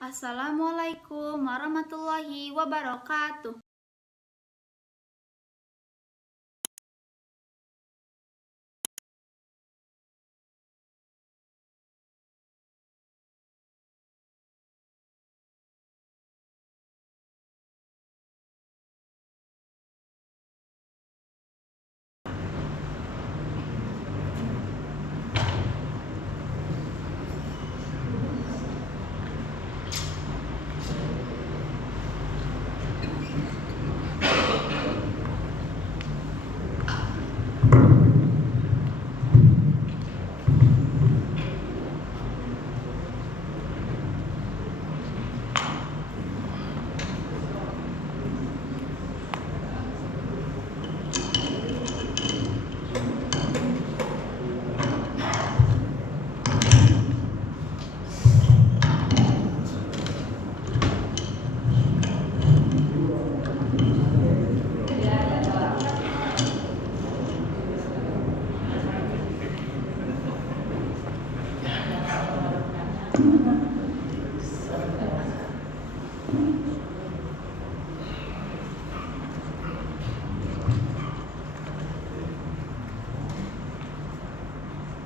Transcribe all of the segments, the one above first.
Assalamualaikum warahmatullahi wabarakatuh.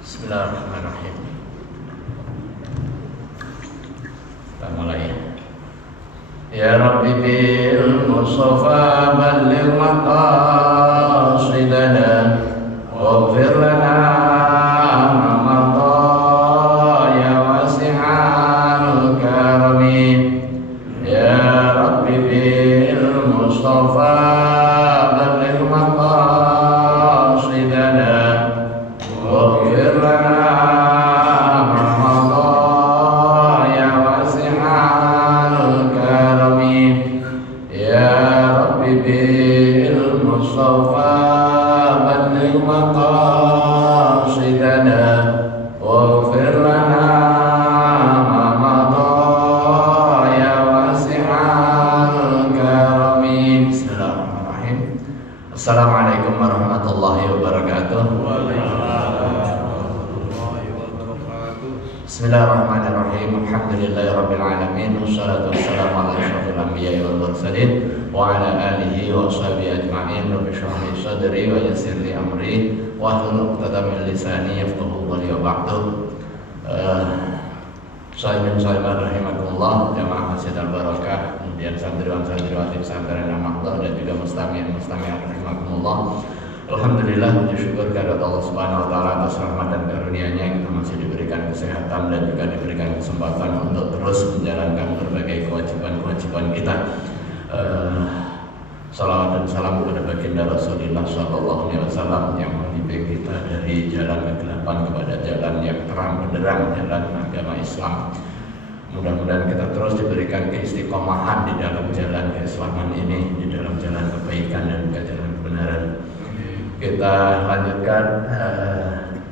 Bismillahirrahmanirrahim. Kita mulai. Ya Rabbi bil Mustafa balligh maqasidana waghfir lana ma madha ya wasi'al karami. Ya Rabbi bil Mustafa balligh maqasidana waghfir lana ma madha ya wasi'al karami. Ya Rabbi bil Mustafa balligh maqasidana waghfir lana ma madha ya wasi'al karami. Bismillahirrahmanirrahim. Assalamualaikum warahmatullahi wabarakatuh. Bismillahirrahmanirrahim. Alhamdulillahirabbil alamin. Wassalatu wassalamu ala asyrofil anbiya'i wal mursalin wa ala alihi wa sahbihi ajma'in. Rabbi shrah li sadri wa yassir li amri wahlul 'uqdatam min lisani yafqahu qawli wa ba'du. Sahimin sahibat rahimakumullah, jamaah masjid al-barakah, kemudian santriwan-santriwati pesantren Al-Mahlah dan juga mustami'at rahimakumullah. Alhamdulillah, puji syukur kepada Allah Subhanahu wa taala atas rahmat dan karunia-Nya kita masih diberikan kesehatan dan juga diberikan kesempatan untuk terus menjalankan berbagai kewajiban-kewajiban kita. Salawat dan salam kepada baginda Rasulullah sallallahu alaihi wasallam yang membimbing kita dari jalan kegelapan kepada jalan yang terang benderang, jalan agama Islam. Mudah-mudahan kita terus diberikan keistiqomahan di dalam jalan keislaman ini, di dalam jalan kebaikan dan jalan kebenaran. Kita lanjutkan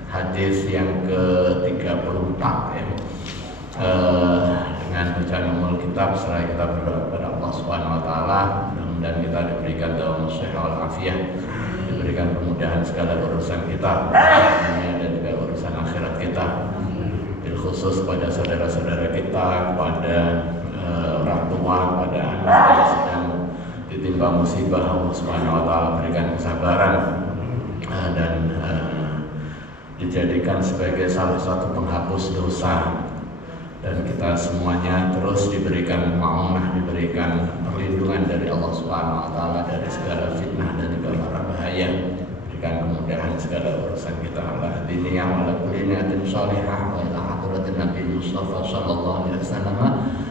hadis yang ke-34 ya. Dengan bacaan umul kitab, setelah kita berdoa kepada Allah Subhanahu wa taala, mudah-mudahan kita diberikan dalam sehat wal afiat, diberikan kemudahan segala urusan kita, dunia dan juga urusan akhirat kita. Bil khusus pada saudara-saudara kita, kepada orang tua, kepada anak yang sedang ditimpa musibah, Allah Subhanahu wa taala berikan kesabaran dan dijadikan sebagai salah satu penghapus dosa, dan kita semuanya terus diberikan ma'unah, diberikan perlindungan dari Allah Subhanahu wa taala dari segala fitnah dan juga mara bahaya, berikan kemudahan segala urusan kita. Ala diniyah wa ala kulli niyatin shalihah wa ila hadratin Nabi Mustafa sallallahu alaihi wasallam.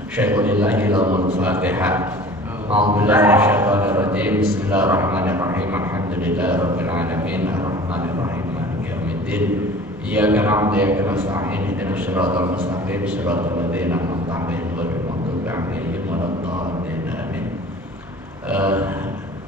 Syaikhulillah lahul Fatihah. A'udzubillahi minasyaitonir rajim. Bismillahirrahmanirrahim. Alhamdulillahirabbil alamin arrahmanir rahim maliki yaumiddin. Iyyaka na'budu wa iyyaka nasta'in. Ihdinas siratal mustaqim siratal ladzina an'amta 'alaihim ghairil maghdubi 'alaihim waladdallin. Amin.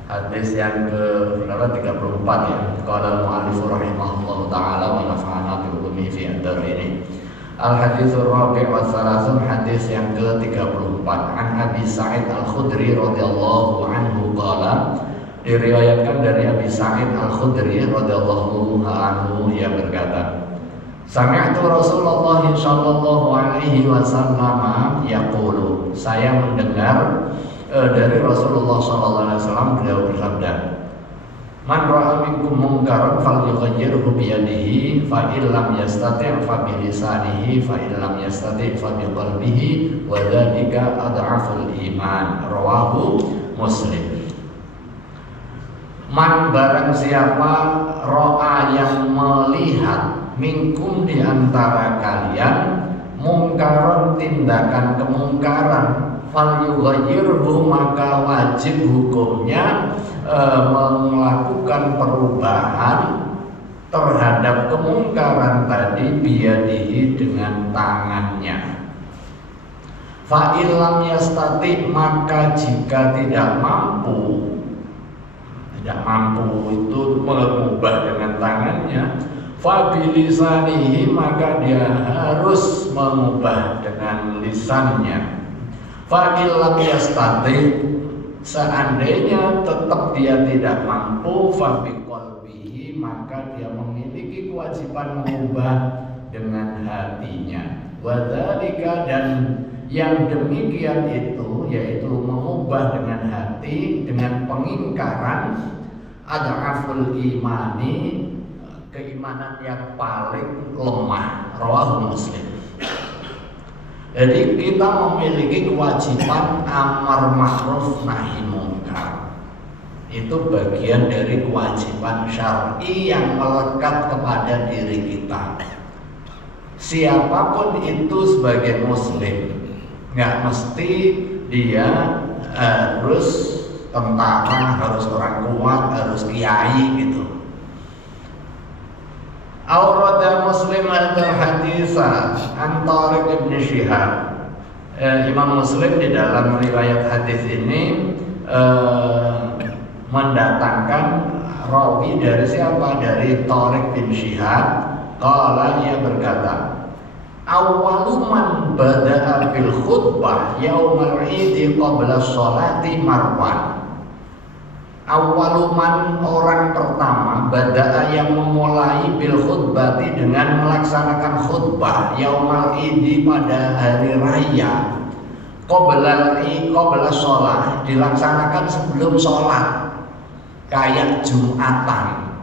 Hadis yang ke-34 ya. Qala al-mu'allif rahimahullahu taala wa nafa'ana bi ulumihi fi ad-darin. Al-haditsur rabi' wa salasun, hadis yang ke-34. An Abi Sa'id Al-Khudri radhiyallahu anhu qala, diriwayatkan dari Abi Sa'id Al-Khudri radhiyallahu anhu, yang berkata, Sami'tu Rasulullah sallallahu alaihi alaihi wasallam yaqulu, saya mendengar dari Rasulullah sallallahu alaihi wasallam, beliau bersabda, man ra'a minkum munkaran falyughayyirhu bi yadihi fa in lam yastati' fa bi lisanihi fa in lam yastati' fa bi qalbihi wa dzalika adhaful iman. Rawahu Muslim. Man barang siapa ro'a yang melihat minkum di antara kalian mungkaron tindakan kemungkaran falyughayyirhu maka wajib hukumnya melakukan perubahan terhadap kemungkaran tadi biyadihi dengan tangannya. Fa illam yastati maka jika tidak mampu itu mengubah dengan tangannya, fa bilisanihi maka dia harus mengubah dengan lisannya. Fa illam yastati seandainya tetap dia tidak mampu, fa bi qalbihi maka dia memiliki kewajiban mengubah dengan hatinya. Wa dzalika dan yang demikian itu yaitu mengubah dengan hati dengan pengingkaran adhaful imani, keimanan yang paling lemah. Rawahu Muslim. Jadi kita memiliki kewajiban amar ma'ruf nahi munkar. Itu bagian dari kewajiban syar'i yang melekat kepada diri kita. Siapapun itu sebagai muslim, nggak mesti dia harus tentara, harus orang kuat, harus kiai gitu. Aurada Muslim al-haditsa an Tariq ibn Shihab. Imam Muslim di dalam riwayat hadis ini mendatangkan rawi dari siapa? Dari Tariq bin Shihab. Qala, ia berkata, awwalu man bada'a bil khutbah yaumal 'id qabla sholati Marwan. Awaluman orang pertama bada'a yang memulai bil khutbati dengan melaksanakan khutbah yaumal idi pada hari raya qabla sholat, dilaksanakan sebelum sholat kayak Jumatan.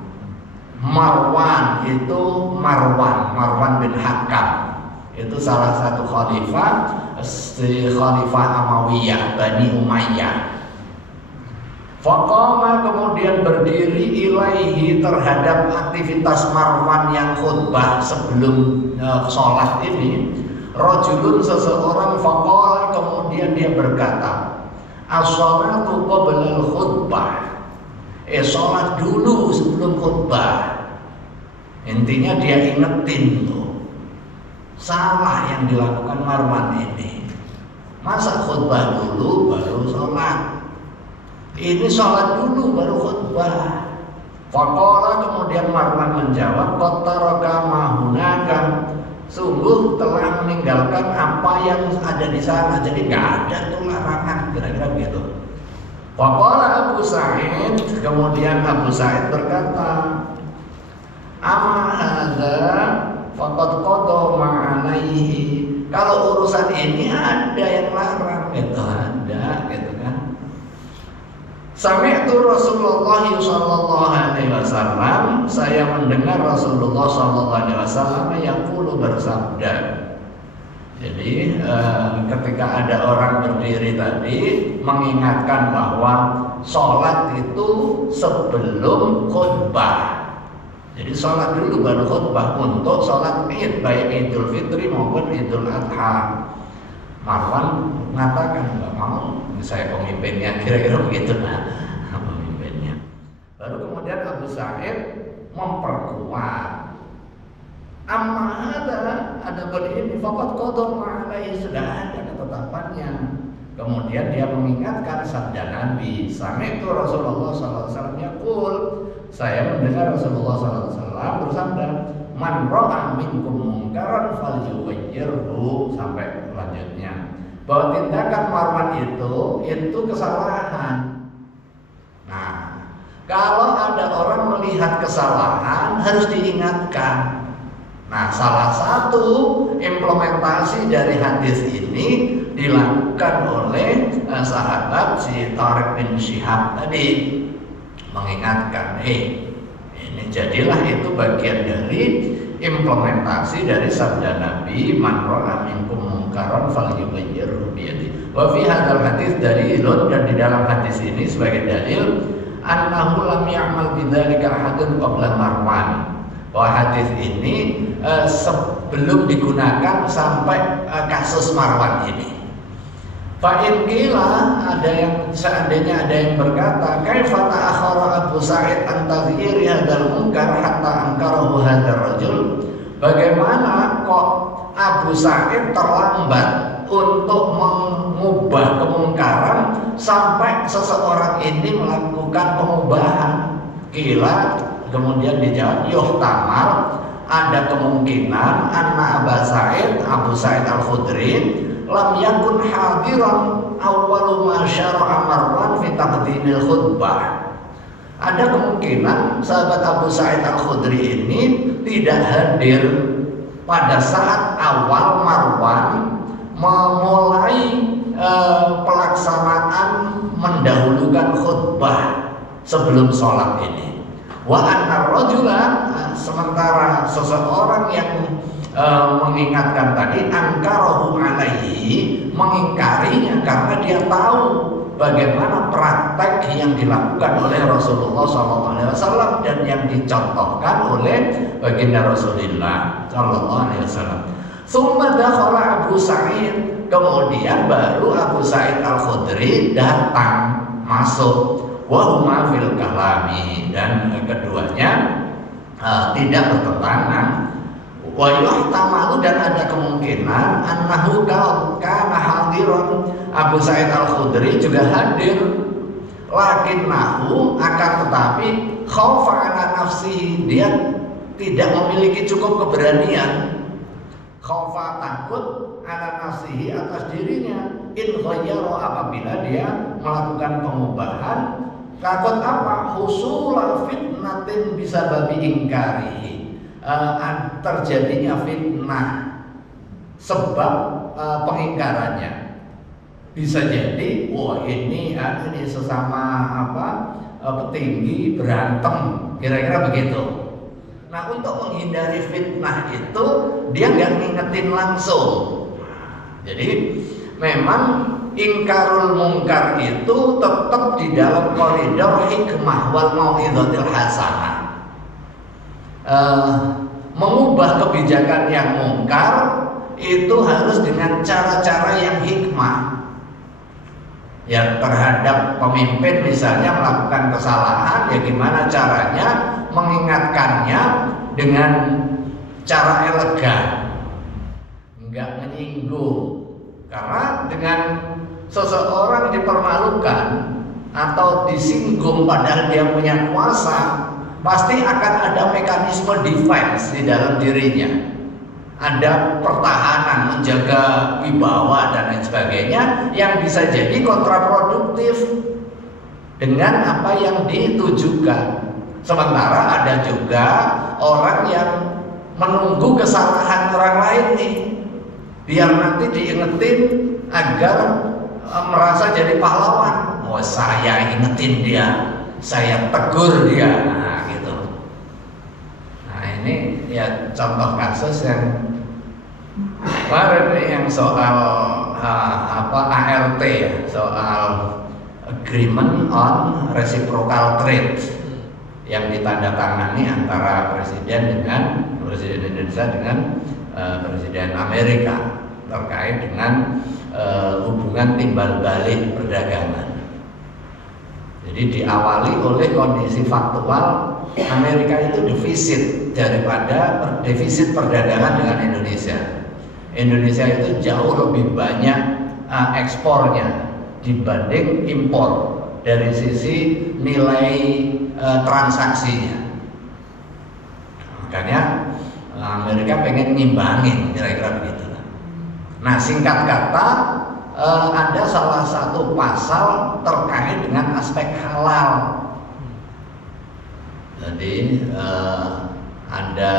Marwan itu Marwan bin Hakam, itu salah satu khalifah Amawiyah Bani Umayyah. Faqama kemudian berdiri ilaihi terhadap aktivitas Marwan yang khutbah sebelum sholat ini. Rajulun seseorang faqala kemudian dia berkata, as-sholatu qablal khutbah. Sholat dulu sebelum khutbah. Intinya dia ingetin tuh salah yang dilakukan Marwan ini. Masa khutbah dulu baru sholat? Ini sholat dulu baru khutbah. Faqala kemudian Marwan menjawab, qataraka mahunaka, sungguh telah meninggalkan apa yang ada di sana. Jadi nggak ada tuh larangan, kira-kira begitu. Faqala Abu Sa'id, kemudian Abu Sa'id berkata, amma hadza faqad qada ma'alaihi. Kalau urusan ini ada yang larang, itu ada, gitu kan. Sami'tu Rasulullah sallallahu alaihi wasallam, saya mendengar Rasulullah sallallahu alaihi wasallam yaqulu bersabda. Jadi ketika ada orang berdiri tadi mengingatkan bahwa sholat itu sebelum khutbah. Jadi sholat dulu baru khutbah untuk sholat Id, baik Idul Fitri maupun Idul Adha. Marwan mengatakan, nggak mau, saya pemimpinnya, kira-kira begitu lah pemimpinnya. Baru kemudian Abu Sa'id memperkuat, amma ada ini faqad qada ma'alaihi, sudah ada ketetapannya. Kemudian dia mengingatkan sabda Nabi, sami'tu Rasulullah sallallahu alaihi wasallam yaqul, saya mendengar Rasulullah sallallahu alaihi wasallam bersabda, man ra'a minkum munkaran falyughayyirhu, sampai selanjutnya bahwa tindakan Marwan itu kesalahan. Nah, kalau ada orang melihat kesalahan harus diingatkan. Nah, salah satu implementasi dari hadis ini dilakukan oleh sahabat si Tariq bin Syihab tadi, mengingatkan, ini jadilah itu bagian dari implementasi dari sabda Nabi, man ra'a minkum munkaran falyughayyirhu bi yadihi. Wa fi hadzal hadis dalilun, dan di dalam hadis ini sebagai dalil annahu lam ya'mal bidzalika ahadun qabla Marwan. Bahwa hadis ini sebelum digunakan sampai kasus Marwan ini. Fa'in qila, seandainya ada yang berkata, kaifa ta'akhara Abu Sa'id an taghyiri hadzal munkar hatta ankarahu hadzal rajul? Bagaimana kok Abu Sa'id terlambat untuk mengubah kemungkaran sampai seseorang ini melakukan pengubahan? Qila, kemudian dijawab, yuhtamal, ada kemungkinan anna Abu Sa'id Al-Khudri lam yakun hadiran awwalu ma syara'a Marwan fi taqdimil khutbah. Ada kemungkinan sahabat Abu Sa'id Al-Khudri ini tidak hadir pada saat awal Marwan memulai pelaksanaan mendahulukan khutbah sebelum sholat ini. Wa anna rajula, sementara seseorang yang mengingatkan tadi, angkarahu alaihi, mengingkarinya karena dia tahu bagaimana praktek yang dilakukan oleh Rasulullah SAW dan yang dicontohkan oleh baginda Rasulullah SAW. Tsumma dakhala Abu Sa'id, kemudian baru Abu Sa'id Al-Khudri datang masuk. Wa huma fil kalami, dan keduanya tidak bertentangan. Wa yuhtamalu, dan ada kemungkinan annahu kana hadiran, Abu Sa'id Al-Khudri juga hadir, lakinnahu, akan tetapi khaufa ala nafsihi, dia tidak memiliki cukup keberanian. Khaufa, takut, ala nafsihi, atas dirinya, in ghayyara, apabila dia melakukan pengubahan. Takut apa? Husula fitnatin bisa babi ingkarihi, terjadinya fitnah sebab pengingkarannya. Bisa jadi, wah ini sesama petinggi berantem, kira-kira begitu. Nah, untuk menghindari fitnah itu dia nggak ngingetin langsung. Jadi memang ingkarul mungkar itu tetap di dalam koridor hikmah wal mau'izatil hasanah. Mengubah kebijakan yang mungkar itu harus dengan cara-cara yang hikmah. Ya, terhadap pemimpin misalnya melakukan kesalahan, ya gimana caranya mengingatkannya dengan cara elegan, enggak menyinggung. Karena dengan seseorang dipermalukan atau disinggung padahal dia punya kuasa, pasti akan ada mekanisme defense di dalam dirinya. Ada pertahanan, menjaga wibawa dan lain sebagainya, yang bisa jadi kontraproduktif dengan apa yang ditujukan. Sementara ada juga orang yang menunggu kesalahan orang lain nih, biar nanti diingetin agar merasa jadi pahlawan. Oh, saya ingetin dia, saya tegur dia, nah gitu. Nah, ini ya contoh kasus yang kemarin yang soal ART ya, soal Agreement on Reciprocal Trade yang ditandatangani antara Presiden Indonesia dengan Presiden Amerika terkait dengan hubungan timbal balik perdagangan. Jadi diawali oleh kondisi faktual Amerika itu defisit daripada defisit perdagangan dengan Indonesia. Indonesia itu jauh lebih banyak ekspornya dibanding impor dari sisi nilai transaksinya. Makanya Amerika pengen ngimbangin, kira-kira begitu. Nah, singkat kata, ada salah satu pasal terkait dengan aspek halal. Jadi ada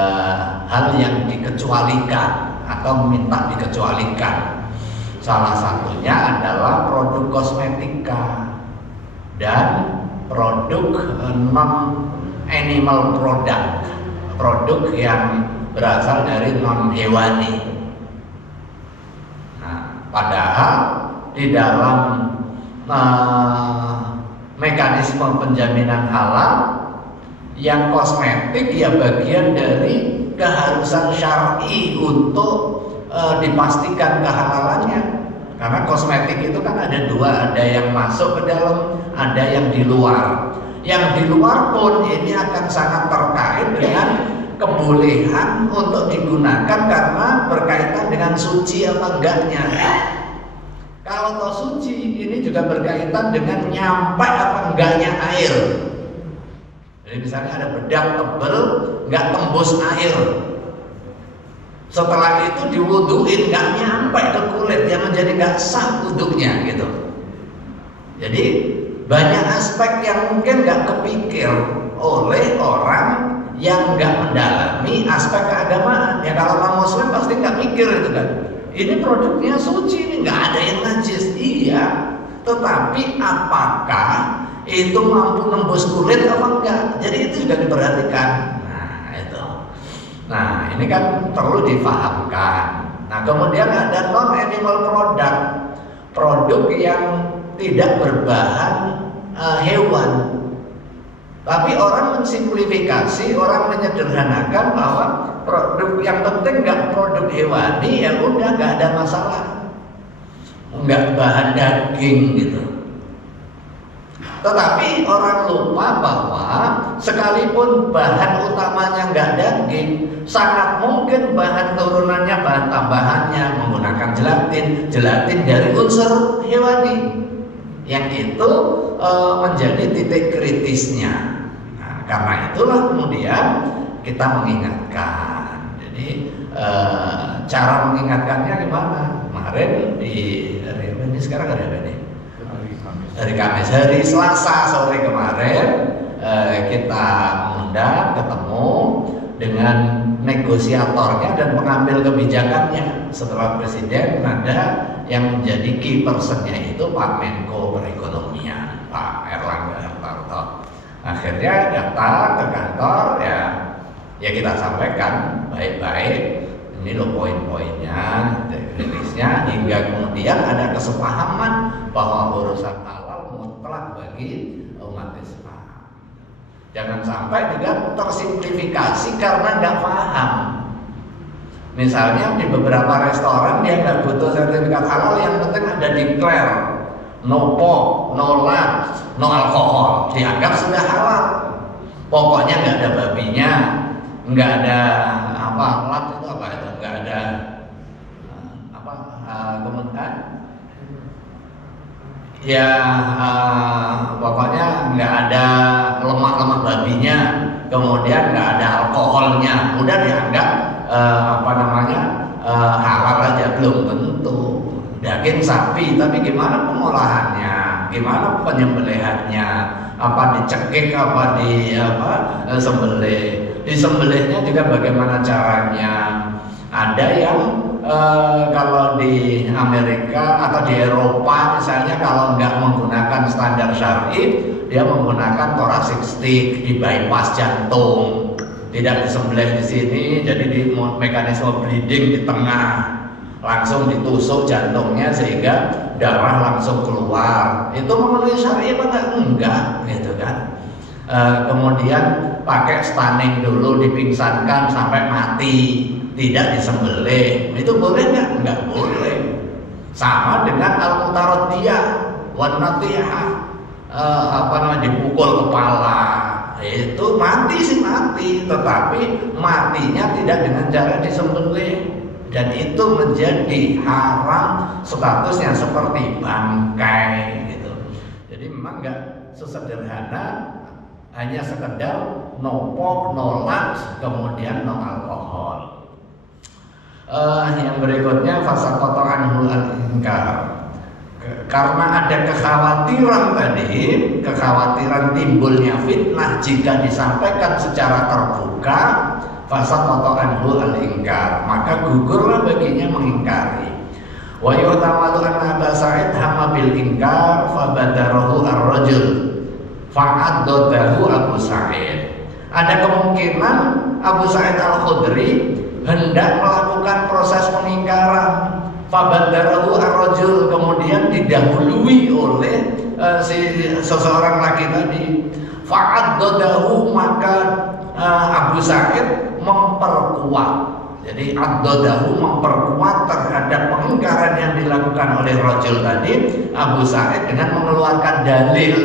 hal yang dikecualikan atau minta dikecualikan. Salah satunya adalah produk kosmetika dan produk non animal product, produk yang berasal dari non hewani. Nah, padahal di dalam mekanisme penjaminan halal, yang kosmetik ya bagian dari keharusan syar'i untuk dipastikan kehalalannya. Karena kosmetik itu kan ada dua, ada yang masuk ke dalam, ada yang di luar. Yang di luar pun ini akan sangat terkait dengan kebolehan untuk digunakan karena berkaitan dengan suci apa enggaknya. Kalau toh suci, ini juga berkaitan dengan nyampe apa enggaknya air. Jadi misalnya ada bedak tebel, nggak tembus air. Setelah itu diwuduin, nggak nyampe ke kulit, yang menjadi nggak sah wudunya gitu. Jadi banyak aspek yang mungkin nggak kepikir oleh orang yang nggak mendalami aspek keagamaan. Ya kalau orang Muslim pasti nggak mikir itu kan. Ini produknya suci, ini nggak ada yang najis. Iya, tetapi apakah itu mampu nembus kulit apa enggak? Jadi itu juga diperhatikan. Nah, ini kan perlu difahamkan. Nah, kemudian ada non animal product, produk yang tidak berbahan hewan. Tapi orang mensimplifikasi, orang menyederhanakan bahwa produk yang penting nggak produk hewani, ya udah nggak ada masalah, nggak bahan daging gitu. Tetapi orang lupa bahwa sekalipun bahan utamanya nggak daging, sangat mungkin bahan turunannya, bahan tambahannya menggunakan gelatin dari unsur hewani, yang itu menjadi titik kritisnya. Nah, karena itulah kemudian kita mengingatkan. Jadi cara mengingatkannya gimana? Kemarin di hari ini, sekarang hari apa nih? Hari Kamis, hari Selasa sore kemarin kita mengundang, ketemu dengan negosiatornya dan pengambil kebijakannya. Setelah Presiden ada yang menjadi key personnya itu Pak Menko Perekonomian, Pak Erlangga Hartarto. Akhirnya datang ke kantor, ya kita sampaikan baik-baik. Ini loh poin-poinnya, rilisnya, hingga kemudian ada kesepahaman bahwa urusan halal mutlak bagi umat Islam. Jangan sampai juga tersimplifikasi karena nggak paham. Misalnya di beberapa restoran dia nggak butuh sertifikat halal, yang penting ada declare no pork, no lard, no alkohol, dianggap sudah halal. Pokoknya nggak ada babinya, nggak ada apa lard itu apa itu, nggak ada kemudian ya pokoknya nggak ada lemak-lemak babinya, kemudian nggak ada alkoholnya, udah dianggap halal aja. Belum tentu. Daging sapi, tapi gimana pengolahannya, gimana penyembelihannya, apa dicekik, apa sembelih, disembelihnya juga bagaimana caranya. Ada yang kalau di Amerika atau di Eropa misalnya, kalau nggak menggunakan standar syar'i, dia menggunakan thoracic stick, di bypass jantung, tidak disembelih di sini, jadi di mekanisme bleeding di tengah, langsung ditusuk jantungnya sehingga darah langsung keluar. Itu memenuhi syar'i apa enggak gitu kan. Kemudian pakai stunning dulu, dipingsankan sampai mati, tidak disembelih, itu boleh nggak? Nggak boleh. Sama dengan al-mutaradiyah wan natihah, dipukul kepala, itu mati sih mati, tetapi matinya tidak dengan cara disembelih, dan itu menjadi haram, statusnya seperti bangkai gitu. Jadi memang nggak sesederhana hanya sekedar no pork, no lard, kemudian no alkohol. Yang berikutnya fasa kotoran al-inkar. Karena ada kekhawatiran tadi, kekhawatiran timbulnya fitnah jika disampaikan secara terbuka, fasaqata anhu al-inkar, maka gugurlah baginya mengingkari. Wa yu'tamadu anna Aba Sa'id hamma bil inkar fabadarahu ar-rajul fa'addadahu Abu Sa'id. Ada kemungkinan Abu Sa'id Al-Khudri hendak melakukan proses pengingkaran, fabadarahu ar-rajul, kemudian didahului oleh seseorang laki tadi. Fa'addadahu, maka Abu Sa'id memperkuat. Jadi ad-dadahu memperkuat terhadap pengingkaran yang dilakukan oleh rajul tadi, Abu Sa'id, dengan mengeluarkan dalil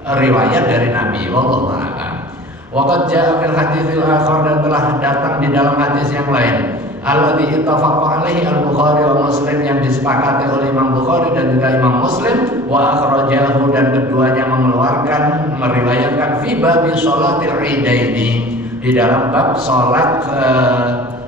riwayat dari Nabi. Wallahu a'lam. Waqad jaa fil haditsil akhar, dan telah datang di dalam hadis yang lain, alladzi ittafaqa alaihi al-Bukhari wa Muslim, yang disepakati oleh Imam Bukhari dan juga Imam Muslim, wa akhrajahu, dan keduanya mengeluarkan, meriwayatkan fi babi sholatil idaini, di dalam bab salat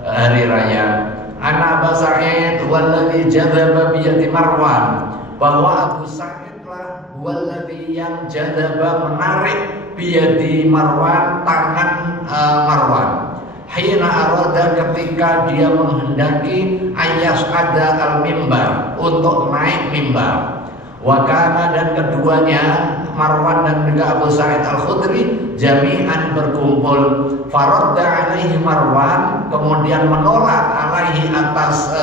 hari raya. Ana Abu Sa'id walladzi jadzaba bi yadi Marwan, bahwa Abu Sa'id lah walladzi yang jadzaba, menarik, bi yadi Marwan, tangan Marwan, hina arada, ketika dia menghendaki ayas ada al-mimbar, untuk naik mimbar. Wakana, dan keduanya Marwan dan juga Abu Sa'id Al-Khudri jami'an berkumpul. Faradda alaihi Marwan, kemudian menolak alaihi, atas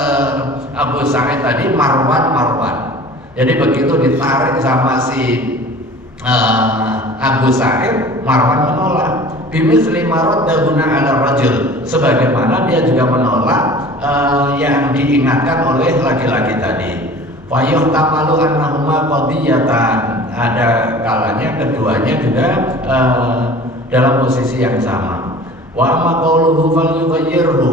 Abu Sa'id tadi, Marwan. Jadi begitu ditarik sama si Abu Sa'id, Marwan menolak. Bimithli maradda guna ala rajul, sebagaimana dia juga menolak yang diingatkan oleh laki-laki tadi. Fayuh tamalu annahuma qadiyatan, ada kalanya keduanya juga dalam posisi yang sama. Wa amma qauluhu falyughayyirhu,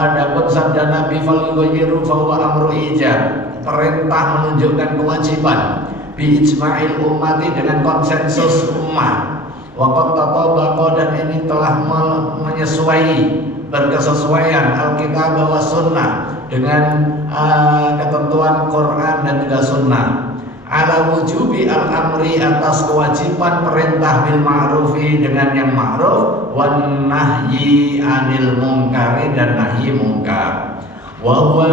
adapun sabda Nabi falyughayyirhu fa huwa amru ijab, perintah menunjukkan kewajiban, bi ijma'il ummati, dengan konsensus ummah. Wa qad tatabaqa, dan ini telah menyesuaikan, berkesesuaian Alkitab wa sunnah, dengan ketentuan Quran dan juga sunnah, ala wujubi al-amri, atas kewajiban perintah bil ma'rufi, dengan yang ma'ruf, wan nahyi anil munkari, dan nahyi munkar. Wa huwa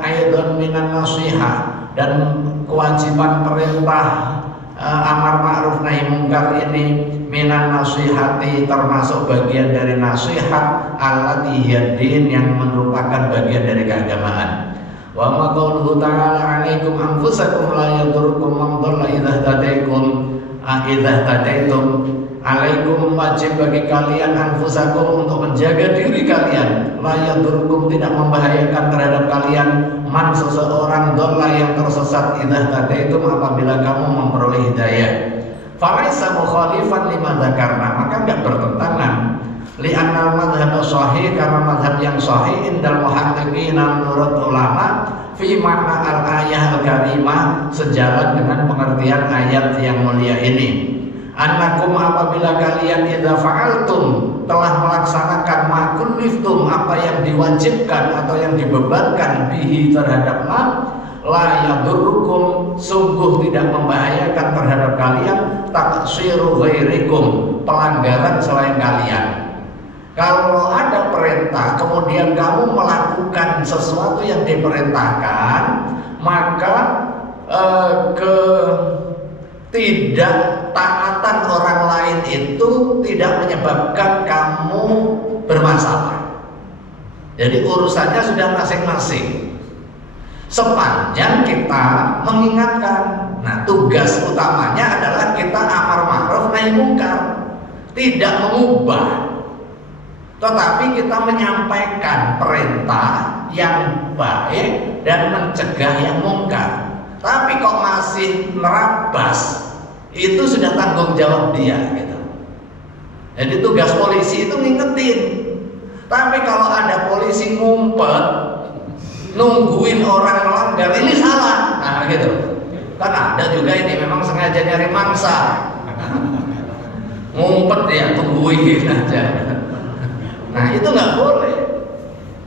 aidan minan nasihah, dan kewajiban perintah amar ma'ruf nahi munkar ini minan nasihati, termasuk bagian dari nasihat, allati yadin, yang merupakan bagian dari keagamaan. Wa ma qauluhu ta'ala alaikum anfusakum la yadurrukum man dhalla idza hadaitum, alaikum, wajib bagi kalian, anfusakum, untuk menjaga diri kalian, la yadurrukum, tidak membahayakan terhadap kalian, man, seseorang, dhalla, yang tersesat, idza hadaitum, apabila kamu memperoleh hidayah. Falaisa mukhalifan lima dzakarna, maka enggak bertentangan. Li'annal madhhab sahih, karena madhab yang sahih indal muhaqqiqin, menurut ulama, fi makna al-ayah al-karimah, sejalan dengan pengertian ayat yang mulia ini. Annakum, apabila kalian idza fa'altum, telah melaksanakan ma kulliftum, apa yang diwajibkan atau yang dibebankan, bihi, terhadap ma, la yadurrukum, sungguh tidak membahayakan terhadap kalian, taksiru ghairikum, pelanggaran selain kalian. Kalau ada perintah kemudian kamu melakukan sesuatu yang diperintahkan, maka ketidaktaatan orang lain itu tidak menyebabkan kamu bermasalah. Jadi urusannya sudah masing-masing, sepanjang kita mengingatkan. Nah, tugas utamanya adalah kita amar ma'ruf nahi munkar, tidak mengubah, tetapi kita menyampaikan perintah yang baik dan mencegah yang munkar. Tapi kok masih merabas, itu sudah tanggung jawab dia, gitu. Jadi tugas polisi itu ngingetin. Tapi kalau ada polisi ngumpet, nungguin orang melanggar, ini salah. Nah, gitu. Kan ada juga ini memang sengaja nyari mangsa, ngumpet ya, tungguin aja. Nah, itu nggak boleh.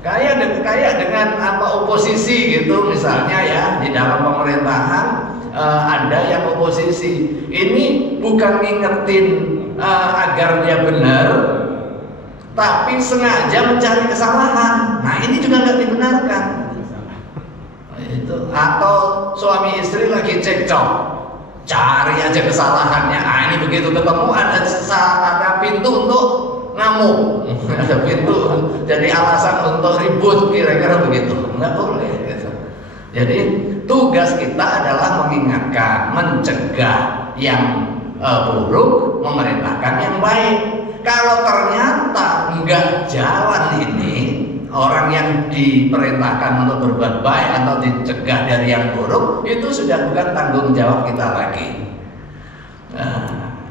Kayak dengan apa, oposisi gitu misalnya ya, di dalam pemerintahan ada yang oposisi. Ini bukan ngingetin agar dia benar, tapi sengaja mencari kesalahan. Nah, ini juga nggak dibenarkan. Itu atau suami istri lagi cekcok, cari aja kesalahannya. Ah, ini begitu ketemu ada pintu untuk ngamuk, ada pintu jadi alasan untuk ribut, kira-kira begitu. Nggak boleh gitu. Jadi tugas kita adalah mengingatkan, mencegah yang buruk, memerintahkan yang baik. Kalau ternyata nggak jalan ini, orang yang diperintahkan untuk berbuat baik atau dicegah dari yang buruk, itu sudah bukan tanggung jawab kita lagi.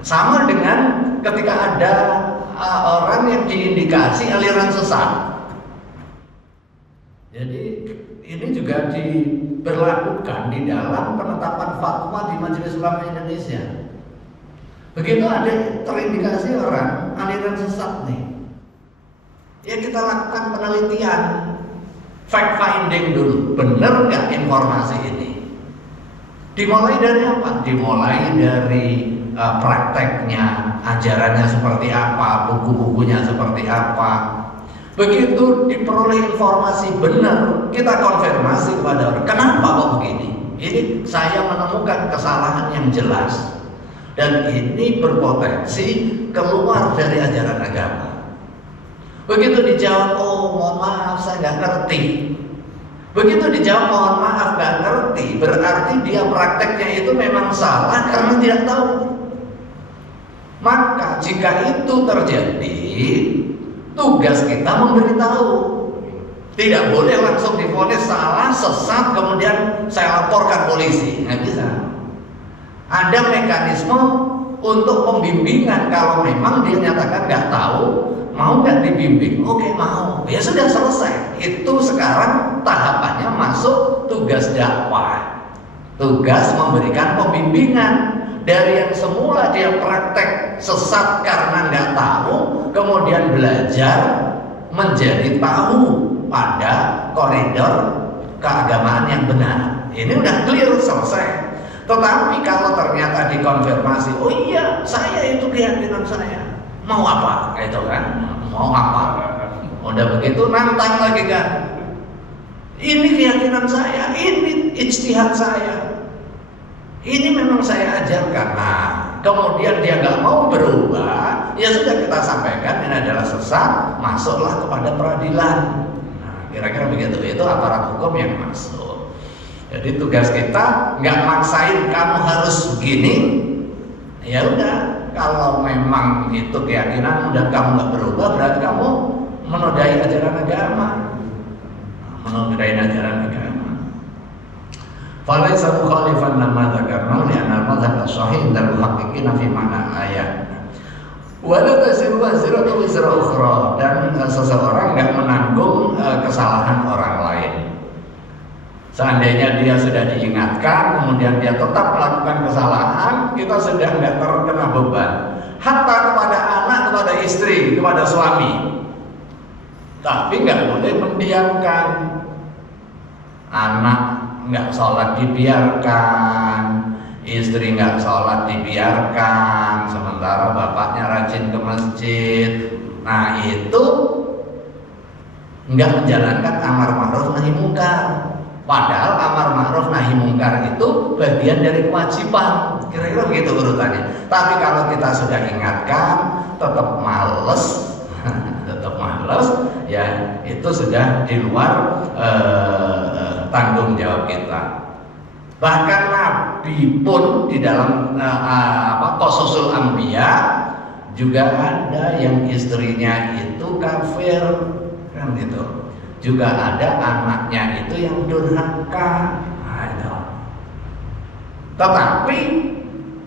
Sama dengan ketika ada orang yang diindikasi aliran sesat. Jadi ini juga diberlakukan di dalam penetapan fatwa di Majelis Ulama Indonesia. Begitu ada terindikasi orang aliran sesat nih, ya kita lakukan penelitian, fact finding dulu, benar nggak informasi ini? Dimulai dari apa? Dimulai dari prakteknya, ajarannya seperti apa, buku-bukunya seperti apa. Begitu diperoleh informasi benar, kita konfirmasi kepada orang, kenapa kok begini? Ini saya menemukan kesalahan yang jelas. Dan ini berpotensi keluar dari ajaran agama. Begitu dijawab, oh mohon maaf saya nggak ngerti. Begitu dijawab mohon maaf nggak ngerti, berarti dia prakteknya itu memang salah karena tidak tahu. Maka jika itu terjadi, tugas kita memberitahu. Tidak boleh langsung divonis salah, sesat, kemudian saya laporkan polisi. Nggak bisa. Ada mekanisme untuk pembimbingan. Kalau memang dia nyatakan nggak tahu, mau nggak dibimbing? Oke, mau. Ya sudah selesai. Itu sekarang tahapannya masuk tugas dakwah, tugas memberikan pembimbingan. Dari yang semula dia praktek sesat karena nggak tahu, kemudian belajar menjadi tahu pada koridor keagamaan yang benar. Ini udah clear, selesai. Tetapi kalau ternyata dikonfirmasi, oh iya saya itu keyakinan saya, mau apa? Itu kan, mau apa? Udah begitu nantang lagi kan, ini keyakinan saya, ini ijtihad saya, ini memang saya ajarkan. Nah, kemudian dia nggak mau berubah, ya sudah kita sampaikan ini adalah sesat, masuklah kepada peradilan. Nah, kira-kira begitu, itu aparat hukum yang masuk. Jadi tugas kita nggak maksain kamu harus begini. Ya udah, kalau memang itu keyakinan dan kamu nggak berubah, berarti kamu menodai ajaran agama, menodai ajaran agama. Falaisa mukhalifan lama dzakarna li'anna al-madhhab as-sahih dal muhaqqiqina fi ma'na ayat. Wala tasiru waziratu wizra ukhra, dan seseorang nggak menanggung kesalahan orang lain. Seandainya dia sudah diingatkan, kemudian dia tetap melakukan kesalahan, kita sudah nggak terkena beban. Hatta kepada anak, kepada istri, kepada suami. Tapi nggak boleh mendiamkan. Anak nggak sholat dibiarkan, istri nggak sholat dibiarkan, sementara bapaknya rajin ke masjid. Nah itu nggak menjalankan amar ma'ruf nahi mungkar. Padahal amar ma'ruf nahi mungkar itu bagian dari kewajiban. Kira-kira begitu urutannya. Tapi kalau kita sudah ingatkan, tetap males, ya itu sudah di luar tanggung jawab kita. Bahkan Nabi pun di dalam Qasusul Anbiya juga ada yang istrinya itu kafir, kan gitu. Juga ada anaknya itu yang durhaka. Nah, itu. Tetapi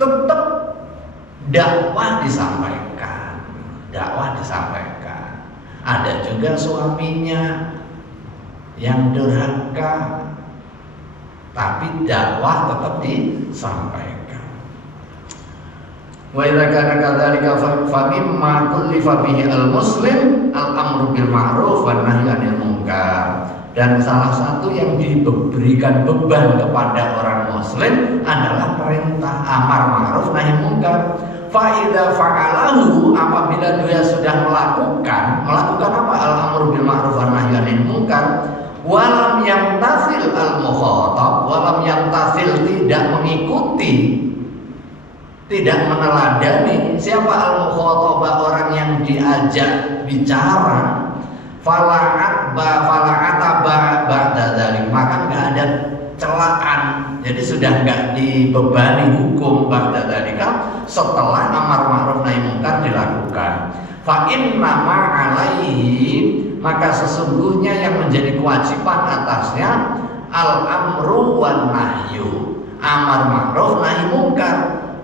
tetap dakwah disampaikan. Ada juga suaminya yang durhaka, tapi dakwah tetap disampaikan. Wa idza kana kadzalika fa mimma kullifa bihi al-muslim al-amru bil ma'ruf wan nahyi 'anil munkar. Dan salah satu yang diberikan beban kepada orang muslim adalah perintah amar ma'ruf nahi munkar. fa idza fa'alahu, apabila dia sudah melakukan apa? Al-amru bil ma'ruf wan nahyi 'anil munkar, walam yamtasil al-mukhatab, walam yamtasil, tidak mengikuti, tidak meneladani siapa al-mukhatab, orang yang diajak bicara, fala'ataba ba'da dzalik, maka enggak ada celaan, jadi sudah enggak dibebani hukum ba'da dzalika, setelah amar ma'ruf nahi munkar dilakukan. Fa inna ma'alaihi, maka sesungguhnya yang menjadi kewajiban atasnya al-amru wan nahyu, amar ma'ruf nahi munkar,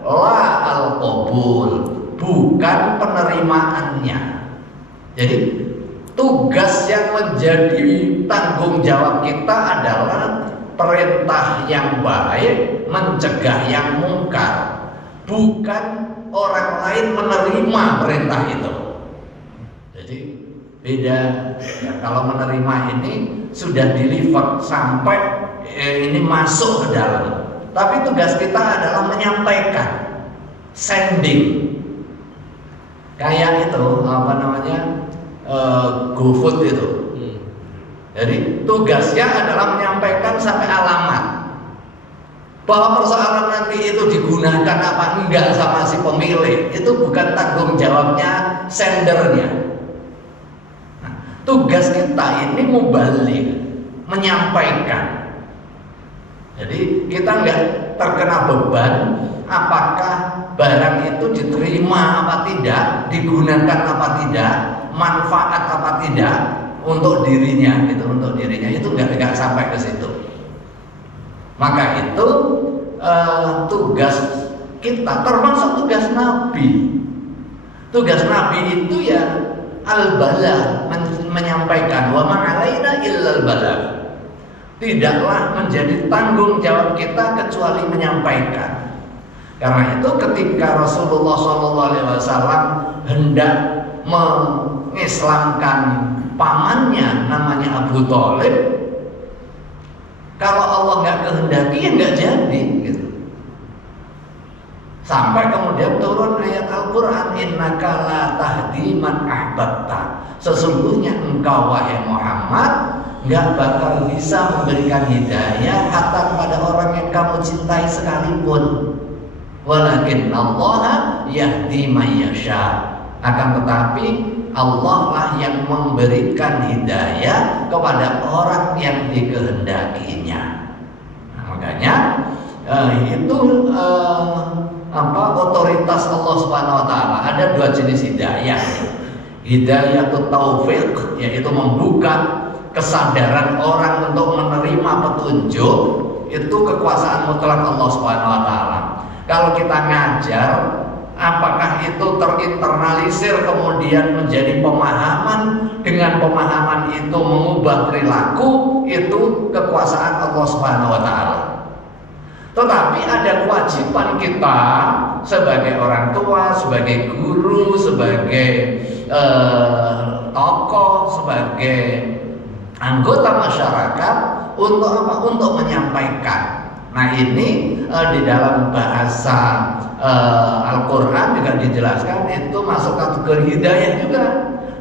la al-qabul, bukan penerimaannya. Jadi tugas yang menjadi tanggung jawab kita adalah perintah yang baik, mencegah yang mungkar, bukan orang lain menerima perintah itu. Jadi beda ya, kalau menerima ini sudah deliver sampai ini masuk ke dalam, tapi tugas kita adalah menyampaikan, sending. Kayak itu apa namanya, GoFood itu. Jadi tugasnya adalah menyampaikan sampai alamat. Bahwa persoalan nanti itu digunakan apa enggak sama si pemilik, itu bukan tanggung jawabnya sendernya. Tugas kita ini mubalik, menyampaikan. Jadi kita nggak terkena beban apakah barang itu diterima apa tidak, digunakan apa tidak, manfaat apa tidak untuk dirinya, gitu, untuk dirinya itu nggak sampai ke situ. Maka itu tugas kita, termasuk tugas Nabi. Tugas Nabi itu ya al-balagh, menyampaikan, wa ma'alaina illal balagh. Tidaklah menjadi tanggung jawab kita kecuali menyampaikan. Karena itu ketika Rasulullah SAW hendak mengislamkan pamannya namanya Abu Thalib, kalau Allah nggak kehendaki ya nggak jadi gitu. Sampai kemudian turun ayat Al-Quran, innaka la tahdi man ahbabta, sesungguhnya engkau wahai Muhammad nggak bakal bisa memberikan hidayah hatta kepada orang yang kamu cintai sekalipun. Walakin Allah yahdi man yasha, akan tetapi Allah lah yang memberikan hidayah kepada orang yang dikehendakinya. Nah, makanya itu otoritas Allah Subhanahu wa taala. Ada dua jenis hidayah. Hidayah taufik, yaitu membuka kesadaran orang untuk menerima petunjuk, itu kekuasaan mutlak Allah Subhanahu wa taala. Kalau kita ngajar, apakah itu terinternalisir kemudian menjadi pemahaman, dengan pemahaman itu mengubah perilaku, itu kekuasaan Allah Subhanahu wa taala. Tetapi ada kewajiban kita sebagai orang tua, sebagai guru, sebagai tokoh, sebagai anggota masyarakat untuk apa? Untuk menyampaikan. Nah ini di dalam bahasa Al-Quran juga dijelaskan itu masuk kategori hidayah juga.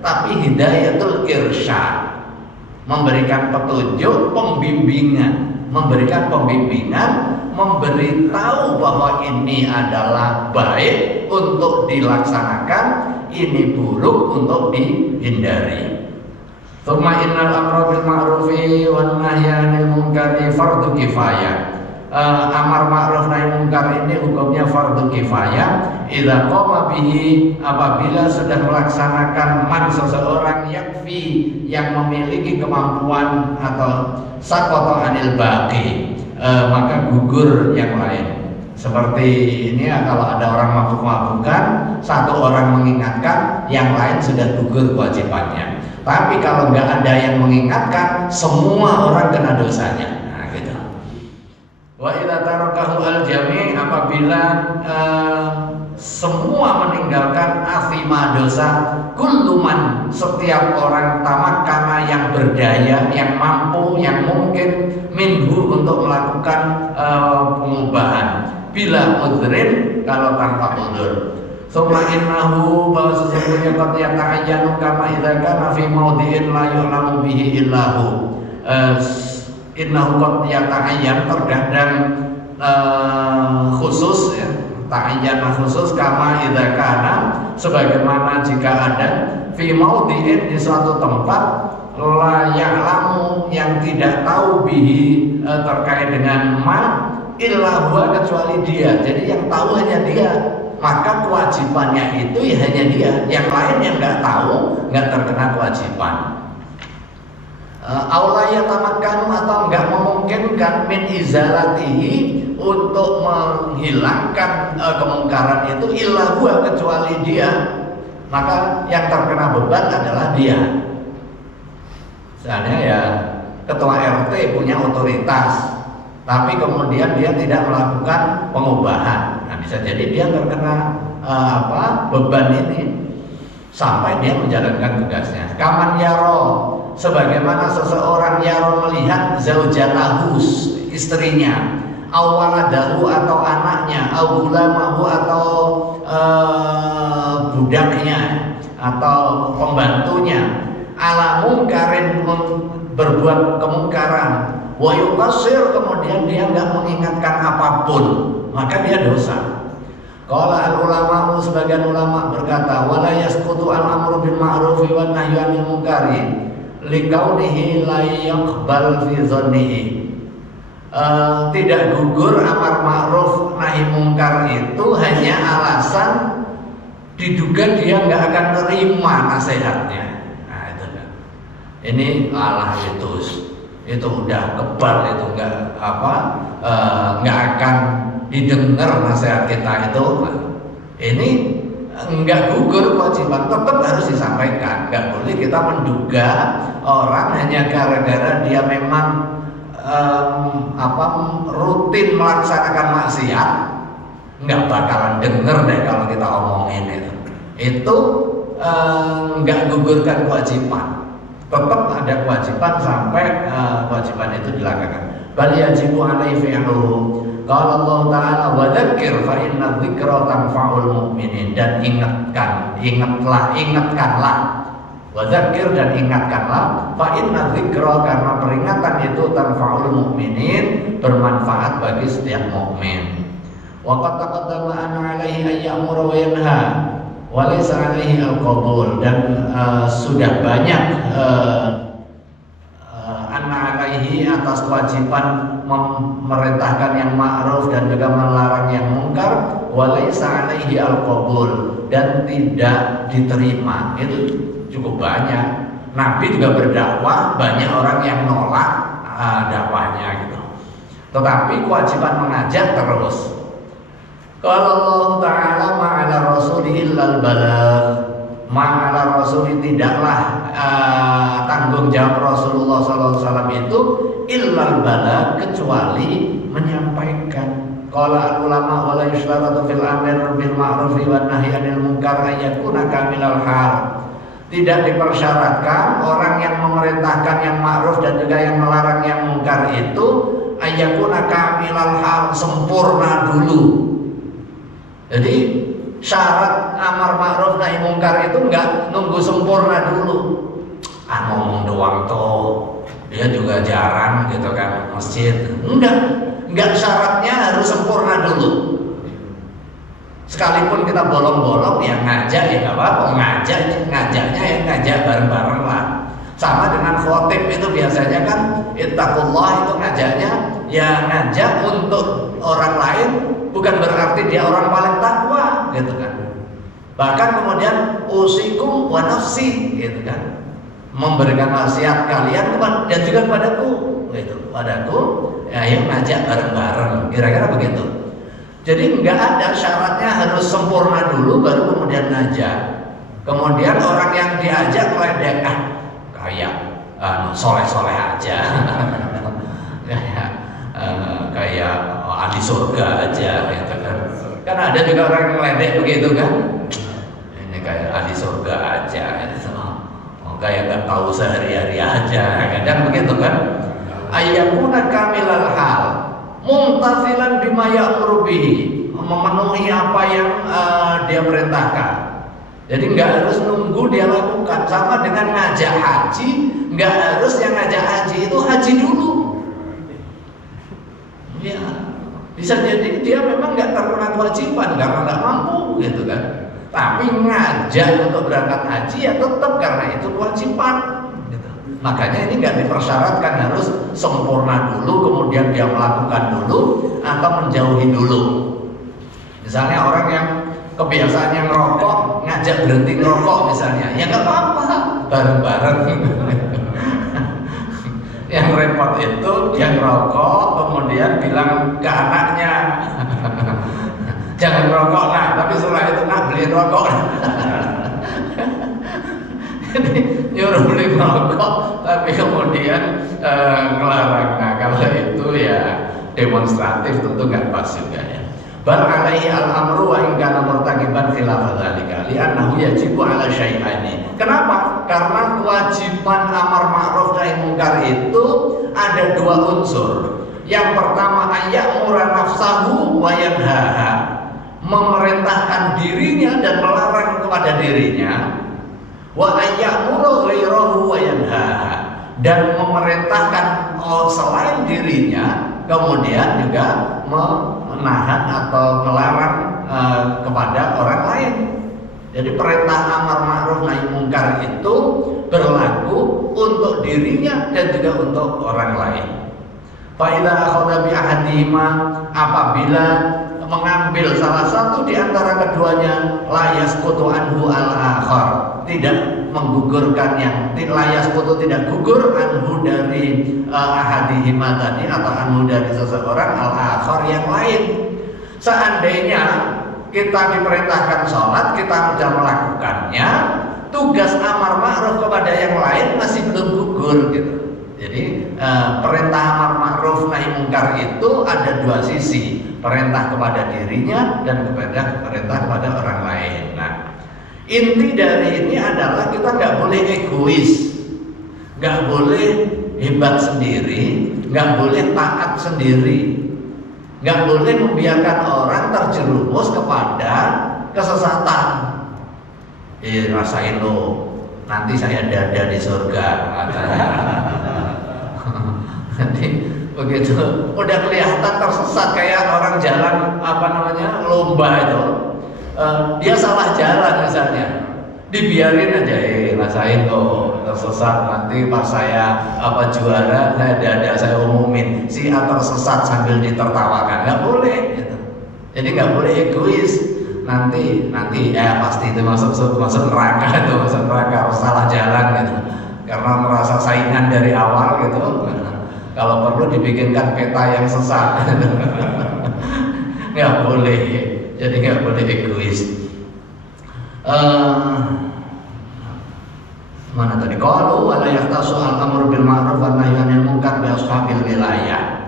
Tapi hidayatul irsyad, memberikan petunjuk, pembimbingan, memberikan pembimbingan, memberitahu bahwa ini adalah baik untuk dilaksanakan, ini buruk untuk dihindari. Tsumma innal amra bil ma'rufi wan nahyi 'anil munkari fardhu kifayah. Amar ma'ruf nahi munkar ini hukumnya fardhu kifayah. Idza qama bihi, apabila sudah melaksanakan man seseorang, yakfi, yang memiliki kemampuan, atau saqata 'anil baqi, maka gugur yang lain. Seperti ini ya, kalau ada orang mabuk-mabukan, satu orang mengingatkan, yang lain sudah gugur kewajibannya. Tapi kalau nggak ada yang mengingatkan, semua orang kena dosanya. Wa idza tarakahu al-jami', apabila semua meninggalkan athima dosa, kulluman, setiap orang tamakkana, yang berdaya, yang mampu, yang mungkin, minhu, untuk melakukan pengubahan, bila udhrin, kalau tanpa udhur. Summa innahu, bahwa sesungguhnya qad yata'ayyanu kama idza kana fi mawdi'in la yu'lamu bihi illahu. Innahu qad yata'ayyan, terkadang khusus ya, ta'ayyana khusus kama idza kana, sebagaimana jika ada fi mawdi'in, di suatu tempat, la ya'lamu, yang tidak tahu bihi, terkait dengan ma, illa huwa, kecuali dia. Jadi yang tahu hanya dia, maka kewajibannya itu ya hanya dia. Yang lain yang nggak tahu nggak terkena kewajiban. Aula yatamakkanu, atau nggak memungkinkan min izalatihi, untuk menghilangkan kemungkaran itu, illa huwa, kecuali dia. Maka yang terkena beban adalah dia. Misalnya ya ketua RT punya otoritas, tapi kemudian dia tidak melakukan pengubahan. Nah, bisa jadi dia terkena beban ini sampai dia menjalankan tugasnya. Kaman yaro, sebagaimana seseorang yaro melihat zaujatahu, istrinya, awaladahu, atau anaknya, awulamahu, atau budaknya, atau pembantunya, ala mungkarin, berbuat kemungkaran, wa yuqassir, kemudian dia nggak mengingatkan apapun, maka dia dosa. Qala al ulama, sebagian ulama berkata, wala yasqutu al amru bil ma'rufi wan nahyu 'anil munkari liqaunihi la yaqbal fi dhannihi. Tidak gugur amar ma'ruf nahi mungkar itu hanya alasan diduga dia nggak akan terima nasihatnya. Nah, itu kan. Ini alah itu udah kebal, itu nggak akan didengar nasihat kita itu. Ini nggak gugur kewajiban, tetap harus disampaikan. Nggak boleh kita menduga orang hanya gara-gara dia memang rutin melaksanakan maksiat, nggak bakalan denger deh kalau kita omongin itu nggak gugurkan kewajiban. Tetap ada kewajiban sampai kewajiban itu dilakukan. Bal yajibu alaihi fi'luhu. Qala Allah Ta'ala, wa dzakir fa inna dzikra tanfa'ul mu'minin. Dan ingatkanlah. Wa dzakir, dan ingatkanlah, fa inna dzikra, karena peringatan itu tanfa'ul mu'minin, bermanfaat bagi setiap mukmin. Wa qad taqaddama anna alaihi ay ya'mura wa yanha wa laysa alaihi al-qabul. Dan sudah banyak anna alaihi, atas kewajiban memerintahkan yang ma'ruf dan juga melarang yang mungkar, wa laysa alaihi al-qabul, dan tidak diterima. Itu cukup banyak. Nabi juga berdakwah, banyak orang yang nolak dakwahnya gitu. Tetapi kewajiban mengajak terus. Kalau Allah Ta'ala ma'ala rasuli illal balagh, ma'ala rasuli, tidaklah tanggung jawab Rasulullah SAW itu illal balagh, kecuali menyampaikan. Qala ulama wala yustaratu fil amir bil ma'ruf wan nahyi 'anil munkar ayakuna kamilal hal. Tidak dipersyaratkan orang yang memerintahkan yang ma'ruf dan juga yang melarang yang mungkar itu ayakuna kamilal hal, sempurna dulu. Jadi syarat amar ma'ruf nahi mungkar itu enggak nunggu sempurna dulu. Ngomong doang toh, dia juga jarang gitu kan masjid. Enggak syaratnya harus sempurna dulu. Sekalipun kita bolong-bolong ya ngajak ya nggak apa-apa, ngajaknya ya ngajak bareng-bareng lah. Sama dengan khotib itu biasanya kan ittaqullah, itu ngajaknya ya ngajak untuk orang lain, bukan berarti dia orang paling takwa gitu kan. Bahkan kemudian usikum wa nafsi gitu kan, memberikan nasihat kalian dan juga padaku gitu, padaku ya yang ngajak bareng-bareng, kira-kira begitu. Jadi nggak ada syaratnya harus sempurna dulu baru kemudian ngajak. Kemudian orang yang diajak meledek, kayak soleh-soleh aja, kayak ahli surga aja gitu kan. Kan ada juga orang yang meledek begitu kan. Ini kayak ahli surga aja gitu. Kayak nggak tahu sehari-hari aja, kadang begitu kan. Ayyakuna kamilal hal, mumtathilan bima ya'muru bihi, memenuhi apa yang dia perintahkan. Jadi nggak harus nunggu dia lakukan. Sama dengan ngajak haji, nggak harus yang ngajak haji itu haji dulu. Ya, bisa jadi dia memang nggak terkena kewajiban karena nggak mampu gitu kan. Tapi ngajak untuk berangkat haji ya tetap karena itu kewajiban. Gitu. Makanya ini nggak dipersyaratkan harus sempurna dulu, kemudian dia melakukan dulu atau menjauhi dulu. Misalnya orang yang kebiasaannya ngerokok, ngajak berhenti ngerokok misalnya, ya nggak apa-apa, bareng-bareng. Yang repot itu yang ngerokok kemudian bilang ke anaknya, jangan ngerokok lah, tapi setelah itu nak beli rokok. Jadi nyuruh beli rokok, tapi kemudian ngelarang. Nah kalau itu ya demonstratif tentu nggak pas juga ya. Bal alaihi al-amru wa in kana murtaqiban khilaf dzalika li'annahu yajibu ala syai'aini. Kenapa? Karena kewajiban amar ma'ruf nahi munkar itu ada dua unsur. Yang pertama ayyamura nafsahu wa yanhaha, memerintahkan dirinya dan melarang kepada dirinya. Wa ayyamura ghairahu wa yanhaha, dan memerintahkan selain dirinya kemudian juga menahan atau melarang kepada orang lain. Jadi perintah amar ma'ruf nahi munkar itu berlaku untuk dirinya dan juga untuk orang lain. Fa idza akhadha bi ahadihima, apabila mengambil salah satu di antara keduanya, la yasqutu anhu al-akhar, tidak menggugurkan yang la yasqutu, tidak gugur anhu dari ahadihima tadi atau anhu dari seseorang al-akhar yang lain. Seandainya kita diperintahkan sholat, kita sudah melakukannya, tugas amar ma'ruf kepada yang lain masih belum gugur gitu. Jadi perintah amar ma'ruf nahi munkar itu ada dua sisi, perintah kepada dirinya dan perintah kepada orang lain. Nah, inti dari ini adalah kita nggak boleh egois, nggak boleh hebat sendiri, nggak boleh taat sendiri, nggak boleh membiarkan orang terjerumus kepada kesesatan. Rasain lo, nanti saya dada di surga katanya. Nanti begitu udah kelihatan tersesat kayak orang jalan lomba itu, dia salah jalan misalnya, dibiarin aja, rasain lo tersesat, nanti pas saya juara saya dada, saya umumin si tersesat sambil ditertawakan. Nggak boleh gitu. Jadi nggak boleh egois. Nanti pasti itu masuk neraka, itu masuk neraka, harus salah jalan gitu, karena merasa saingan dari awal gitu. Kalau perlu dibikinkan peta yang sesat. Nggak boleh, jadi nggak boleh egois. Mana tadi? Qalu wala yahtasu al-amru bil ma'ruf wan nahyi 'anil munkar bi ashabil wilayah.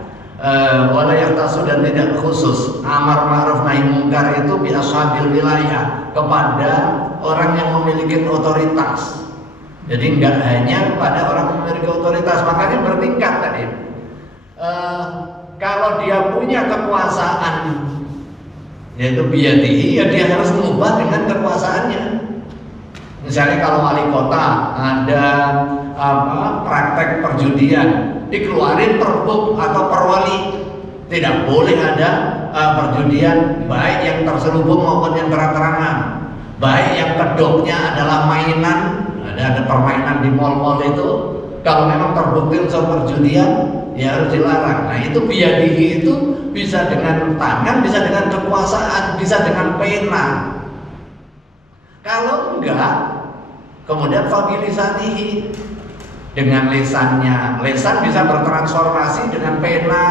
Wala yahtasu, dan tidak khusus amar ma'ruf nahi munkar itu bi ashabil wilayah, kepada orang yang memiliki otoritas. Jadi nggak hanya pada orang yang memiliki otoritas, makanya bertingkat tadi. Kalau dia punya kekuasaan, yaitu biyadihi, ya dia harus mengubah dengan kekuasaannya. Misalnya kalau wali kota ada praktek perjudian, dikeluarin perbuk atau perwali, tidak boleh ada perjudian, baik yang terselubung maupun yang terang-terangan, baik yang kedoknya adalah mainan, ada permainan di mal-mal itu, kalau memang terbukti unsur perjudian ya harus dilarang. Nah itu biyadihi itu bisa dengan tangan, bisa dengan kekuasaan, bisa dengan pena. Kalau enggak, kemudian fabilisanihi, dengan lisannya. Lisan bisa bertransformasi dengan pena,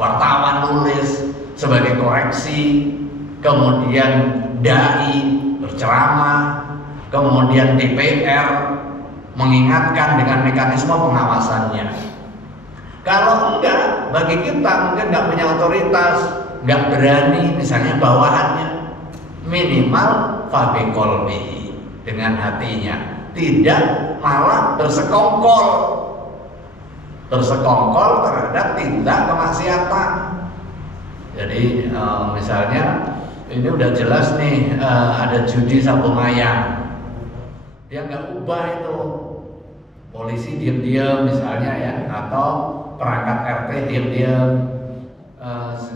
wartawan nulis sebagai koreksi, kemudian dai berceramah, kemudian DPR mengingatkan dengan mekanisme pengawasannya. Kalau enggak, bagi kita mungkin nggak punya otoritas, nggak berani, misalnya bawahannya, minimal fabiqolbihi, dengan hatinya, tidak malah bersekongkol terhadap tindak kemaksiatan. Jadi misalnya ini udah jelas nih ada judi sabung ayam, dia nggak ubah itu, polisi diam-diam misalnya ya, atau perangkat RT diam-diam,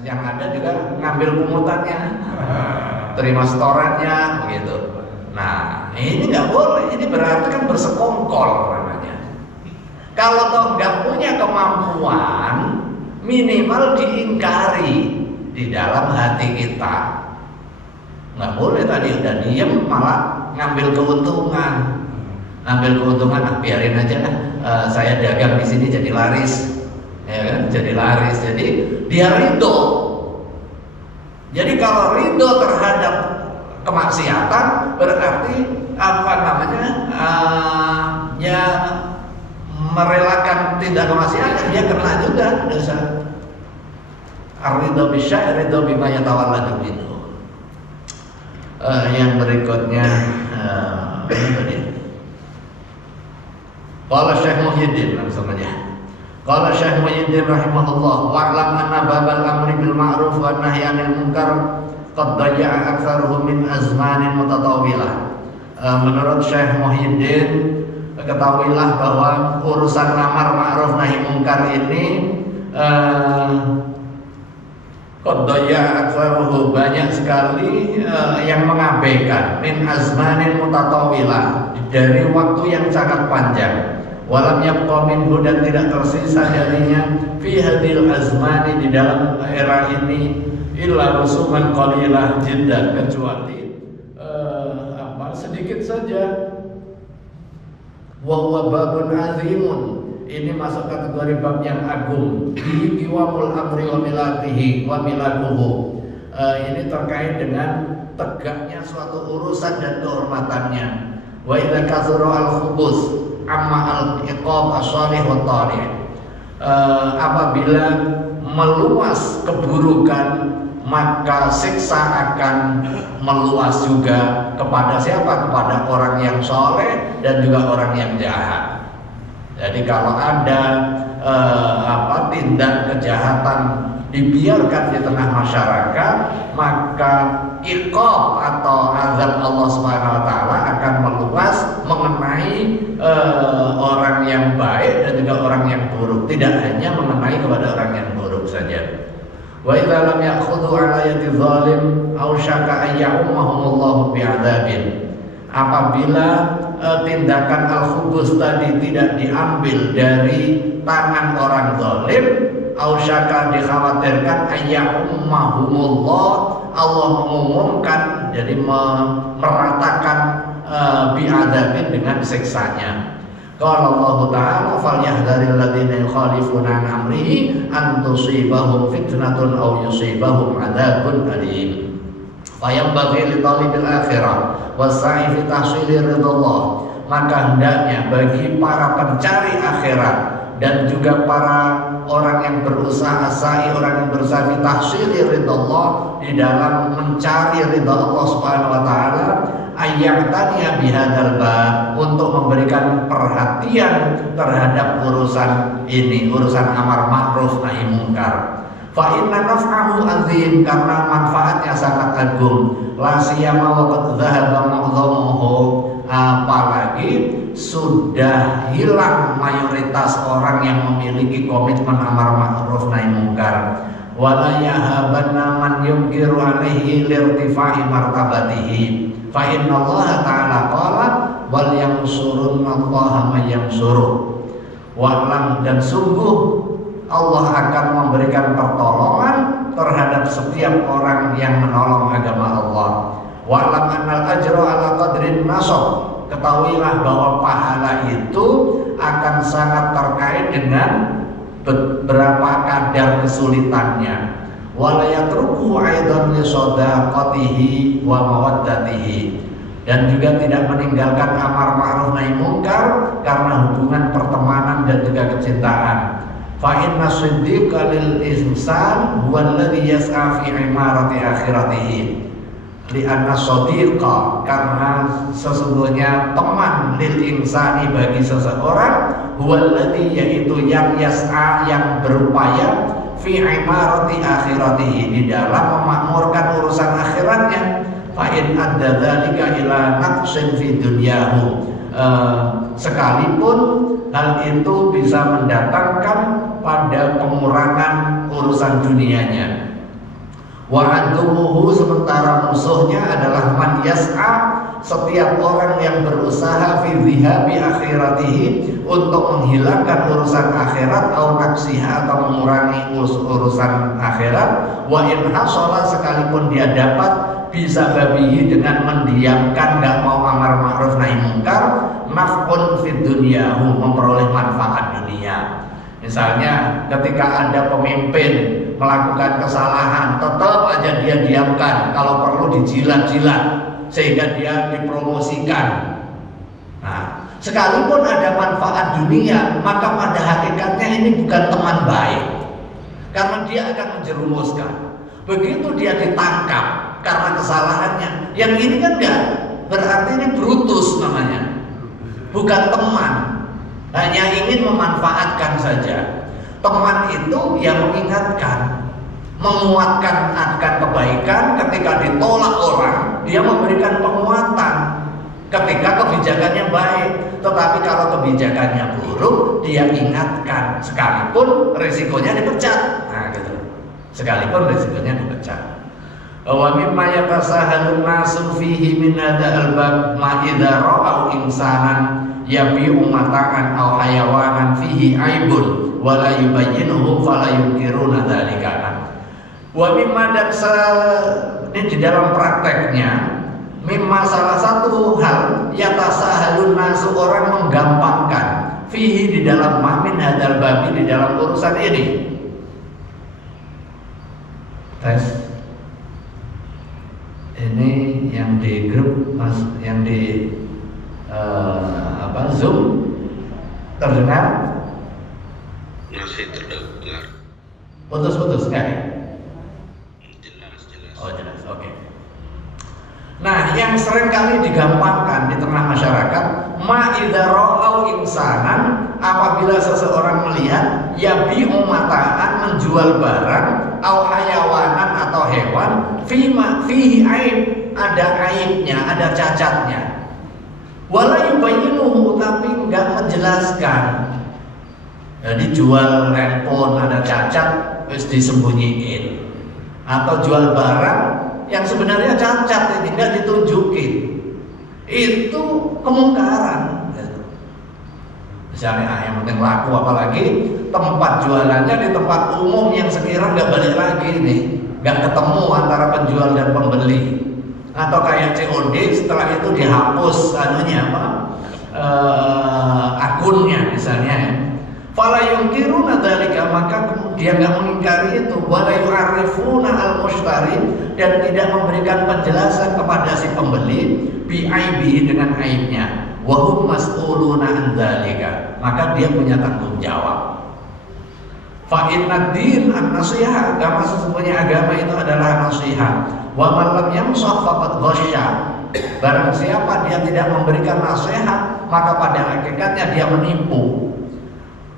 yang ada juga ngambil pungutannya, terima setorannya begitu. Nah ini nggak boleh, ini berarti kan bersekongkol namanya. Kalau toh nggak punya kemampuan, minimal diingkari di dalam hati kita. Nggak boleh tadi udah diem malah ngambil keuntungan, biarin aja lah, saya dagang di sini jadi laris, ya kan? Jadi laris, jadi dia ridho. Jadi kalau ridho terhadap kemaksiatan berarti apa namanya, ya merelakan tindak kemaksiatan, dia kena juga dosa. Ar-ridho bisyai, ridho bima yatawalladu itu. Yang berikutnya ini tadi. Qala Syekh Muhyiddin, langsung aja. Qala Syekh Muhyiddin rahimahullah, wa'lam anna babal amri bil ma'ruf wa nahyi 'anil munkar qad daya'a aktsaruhu min azmanin mutatawilah. Menurut Syekh Muhyiddin, ketahuilah bahwa urusan amar ma'ruf nahi munkar ini qad daya'a aktsaruhu, banyak sekali yang mengabaikan, min azmanin mutatawilah, dari waktu yang sangat panjang. Walam yabqa minhu, dan tidak tersisa darinya, fi hadhil azmani, di dalam era ini, illa rusuman qalilah jiddan, kecuali sedikit saja. Wa huwa babun azimun, ini masuk kategori bab yang agung. Qiwamul amri wa milatihi wa milakuhu, ini terkait dengan tegaknya suatu urusan dan kehormatannya. Wa idza kathura al-khubus amma al-iqab as-salih wa tarih, apabila meluas keburukan maka siksa akan meluas juga kepada siapa? Kepada orang yang soleh dan juga orang yang jahat. Jadi kalau ada tindak kejahatan dibiarkan di tengah masyarakat, maka iqab atau azab Allah Subhanahu wa taala akan meluas mengenai orang yang baik dan juga orang yang buruk, tidak hanya mengenai kepada orang yang buruk saja. Wa idza lam ya'khudhu 'ala yadi zalim aw syaka ay ya'ummahumullahu bi'adzabin, apabila tindakan al-khubus tadi tidak diambil dari tangan orang zalim, ausyaka, dikhawatirkan, ayyummahumullah, Allah mengumumkan, jadi meratakan bi'adzabin, dengan siksanya. Qala Allah Ta'ala, falyahdharil ladzina yukhalifuna an amrihi an tusibahum fitnatun aw yusibahum adzabun alim. Fayambaghi li talibil akhirah wasa'i fi tahsili ridallah, maka hendaknya bagi para pencari akhirat dan juga para orang yang berusaha orang yang berusaha fi tahsili ridallah, di dalam mencari ridha Allah Subhanahu wa taala, ayyataniya bihadzal bab, untuk memberikan perhatian terhadap urusan ini, urusan amar ma'ruf nahi munkar. Fa inna naf'ahu azim, karena manfaatnya sangat agung. La siyama wa qad dhahaba ma'dhamuhu, apalagi sudah hilang mayoritas orang yang memiliki komitmen amar ma'ruf nahi munkar. Wala yahabanna man yunkiru alaihi lirtifa'i martabatihi. Fa inna Allah ta'ala qala wal yansurunnallaha may yansuruh. Wa'lam, dan sungguh Allah akan memberikan pertolongan terhadap setiap orang yang menolong agama Allah. Wa'lam annal ajra ala qadrin nasab, ketahuilah bahwa pahala itu akan sangat terkait dengan beberapa kadar kesulitannya. Wala yatruku aidan li shadaqatihi wa mawaddatihi, dan juga tidak meninggalkan amar ma'ruf nahi munkar karena hubungan pertemanan dan juga kecintaan. Fa inna siddiqa lil insan huwa alladhi yas'a fi imarati akhiratihi. Li anna sadiqa, karena sesungguhnya teman lil insani, bagi seseorang, huwa alladhi, yaitu yang yas'a, yang berupaya, fi imarati akhiratihi, di dalam memakmurkan urusan akhiratnya. Fa in adda dzalika ila naqsin fi dunyahu, sekalipun hal itu bisa mendatangkan pada pengurangan urusan dunianya. Wa aduwuhu, sementara musuhnya adalah man yas'a, setiap orang yang berusaha fi dhihabi akhiratihi, untuk menghilangkan urusan akhirat, atau naksiha, atau mengurangi urusan akhirat. Wa in hasala, sekalipun dia dapat bisa babihi, dengan mendiamkan, nggak mau amar ma'ruf nahi mungkar, naf'un fid dunyahu, memperoleh manfaat dunia. Misalnya ketika ada pemimpin melakukan kesalahan, tetap aja dia diamkan, kalau perlu dijilat-jilat sehingga dia dipromosikan. Nah, sekalipun ada manfaat dunia, maka pada hakikatnya ini bukan teman baik, karena dia akan menjerumuskan. Begitu dia ditangkap karena kesalahannya, yang ini kan enggak, berarti ini brutus namanya, bukan teman, hanya ingin memanfaatkan saja. Teman itu yang mengingatkan, menguatkan akan kebaikan. Ketika ditolak orang, dia memberikan penguatan ketika kebijakannya baik. Tetapi kalau kebijakannya buruk, dia ingatkan, sekalipun risikonya dipecat. Nah gitu, sekalipun risikonya dipecat. Wa mimma yatasahalun nasu fihi min hadzal bab ma idza ra'au insanan yabi'u mata'an aw hayawanan fihi aibun wa la yubayyinuhu fala yunkiruna dzalika. Wa mimma, dan ini di dalam prakteknya, mimma salah satu hal yatasahalun nasu, orang menggampangkan, fihi, di dalam min hadzal babi, di dalam urusan ini. Tes. Ini yang di grup mas, yang di Zoom terdengar? Masih terdengar. Putus-putus kan? Jelas. Oh jelas, oke. Nah, yang sering kali digampangkan di tengah masyarakat, ma idza ra'au insanan, apabila seseorang melihat yabi'u mata'an, menjual barang, au hayawanan, atau hewan, fihi aib, ada aibnya, ada cacatnya. Wala yubayyinuhu, tapi enggak menjelaskan. Jadi jual handphone ada cacat, wis disembunyiin. Atau jual barang yang sebenarnya cacat, ini enggak ditunjukin. Itu kemungkaran. Misalnya yang penting laku, apalagi tempat jualannya di tempat umum yang sekiranya nggak balik lagi nih, nggak ketemu antara penjual dan pembeli. Atau kayak COD, setelah itu dihapus akunnya misalnya. Fala yunkiruna dzalika, maka dia nggak mengingkari itu. Wala yu'arifuna al-mushtari, dan tidak memberikan penjelasan kepada si pembeli bi aibihi, dengan aibnya. Wa hum mas'uluna an dzalika, maka dia punya tanggung jawab. Fa inna din an-nasihah, agama sesungguhnya agama itu adalah nasihat. Wa man lam yamsah faqad ghasya, barang siapa dia tidak memberikan nasihat, maka pada hakikatnya dia menipu.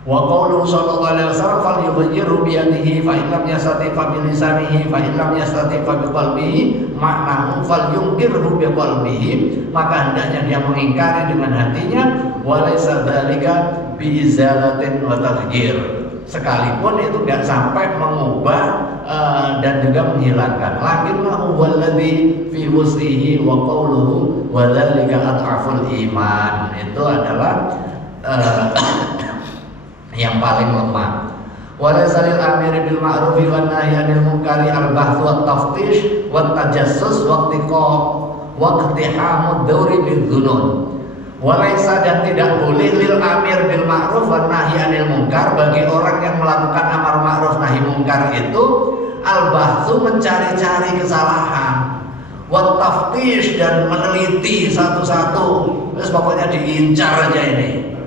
Wa qauluhu sallallahu alaihi wasallam fal yughayyiru bi yadihi fa in lam yastati fa bi lisanihi fa in lam yastati fa bi qalbihi, maknahu fal yunkirhu bi qalbihi, maka hendaknya dia mengingkari dengan hatinya. Wa laysa dzalika bi izalatin wa taghyir, sekalipun itu enggak sampai mengubah dan juga menghilangkan. Lakinnahu walladzi fi wus'ihi wa qawluhu wa dzalika adhaful iman, itu adalah yang paling lemah. Walaysa lil amiri bil ma'rufi wan nahyi 'anil munkari al bahth wat taftish wat tajassus wa iqtihamud dawri bil dzunun. Walaysa, dan tidak boleh lil amir bil ma'ruf wan nahyi 'anil munkar, bagi orang yang melakukan amar ma'ruf nahi munkar itu al bahthu, mencari-cari kesalahan, wat taftish, dan meneliti satu-satu, terus pokoknya diincar aja ini,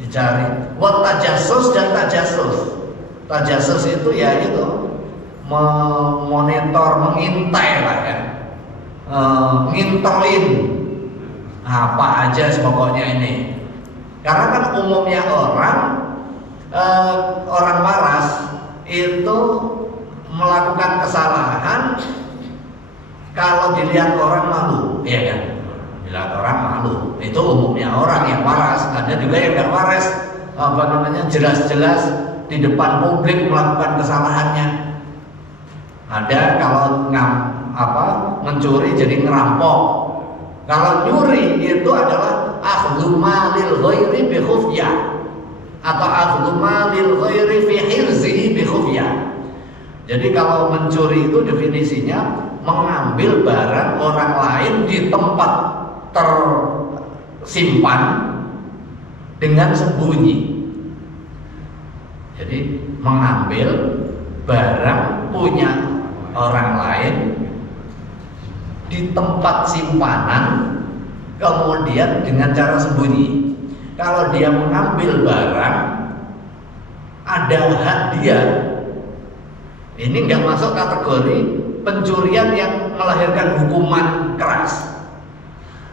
dicari. Wat tajassus, dan tajassus. Tajassus itu ya itu memonitor, mengintai lah ya, ngintelin apa aja pokoknya ini. Karena kan umumnya orang waras itu melakukan kesalahan, kalau dilihat orang malu, ya kan? Dilihat orang malu. Itu umumnya orang yang waras. Ada juga yang nggak waras, jelas-jelas di depan publik melakukan kesalahannya. Ada kalau mencuri jadi ngerampok. Kalau nyuri itu adalah akhdhu malil ghairi bi khufyah atau akhdhu malil ghairi fi hirzihi bi khufyah. Jadi kalau mencuri itu definisinya mengambil barang orang lain di tempat tersimpan dengan sembunyi. Jadi mengambil barang punya orang lain di tempat simpanan, kemudian dengan cara sembunyi. Kalau dia mengambil barang, ada hak dia. Ini nggak masuk kategori pencurian yang melahirkan hukuman keras,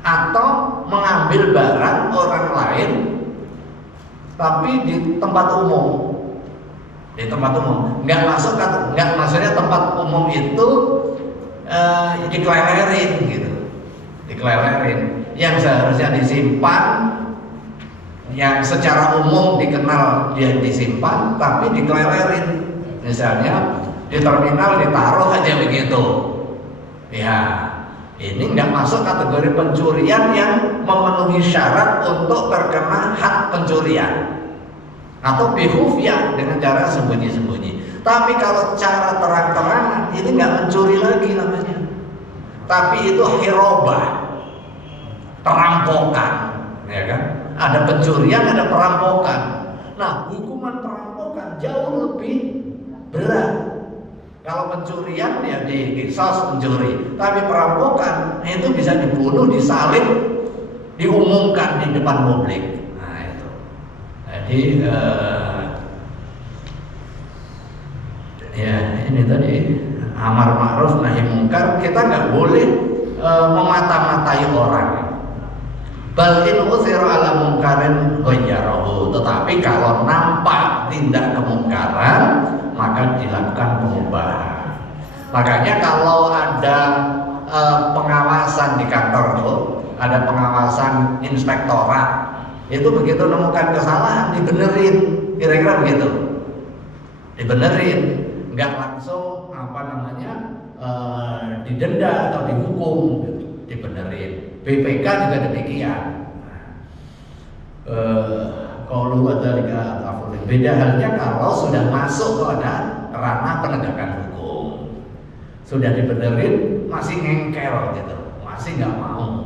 atau mengambil barang orang lain tapi di tempat umum. Di tempat umum nggak maksudnya tempat umum itu dikelelerin gitu, dikelelerin yang seharusnya disimpan, yang secara umum dikenal dia disimpan, tapi dikelelerin. Misalnya di terminal ditaruh aja begitu. Ya, ini nggak masuk kategori pencurian yang memenuhi syarat untuk terkena hak pencurian, atau bihufiyah dengan cara sembunyi-sembunyi. Tapi kalau cara terang-terangan, ini nggak mencuri lagi namanya, tapi itu hirobah, perampokan, ya kan? Ada pencurian, ada perampokan. Nah, hukuman perampokan jauh lebih berat. Kalau pencurian ya dikisos mencuri, tapi perampokan itu bisa dibunuh, disalib, diumumkan di depan publik. Nah itu. Jadi ya ini tadi amar ma'ruf nahi mungkar, kita nggak boleh memata-matai orang. Bal in usira ala mungkarin ghayyarahu, tetapi kalau nampak tindak kemungkaran maka dilakukan pengubahan. Makanya kalau ada pengawasan di kantor itu, ada pengawasan inspektorat, itu begitu menemukan kesalahan dibenerin, kira-kira begitu, dibenerin, nggak langsung didenda atau dihukum, dibenerin. BPK juga demikian. Kalau adzalika ataful, beda halnya kalau sudah masuk pada ranah penegakan hukum, sudah dibenerin masih ngengkel gitu, masih nggak mau.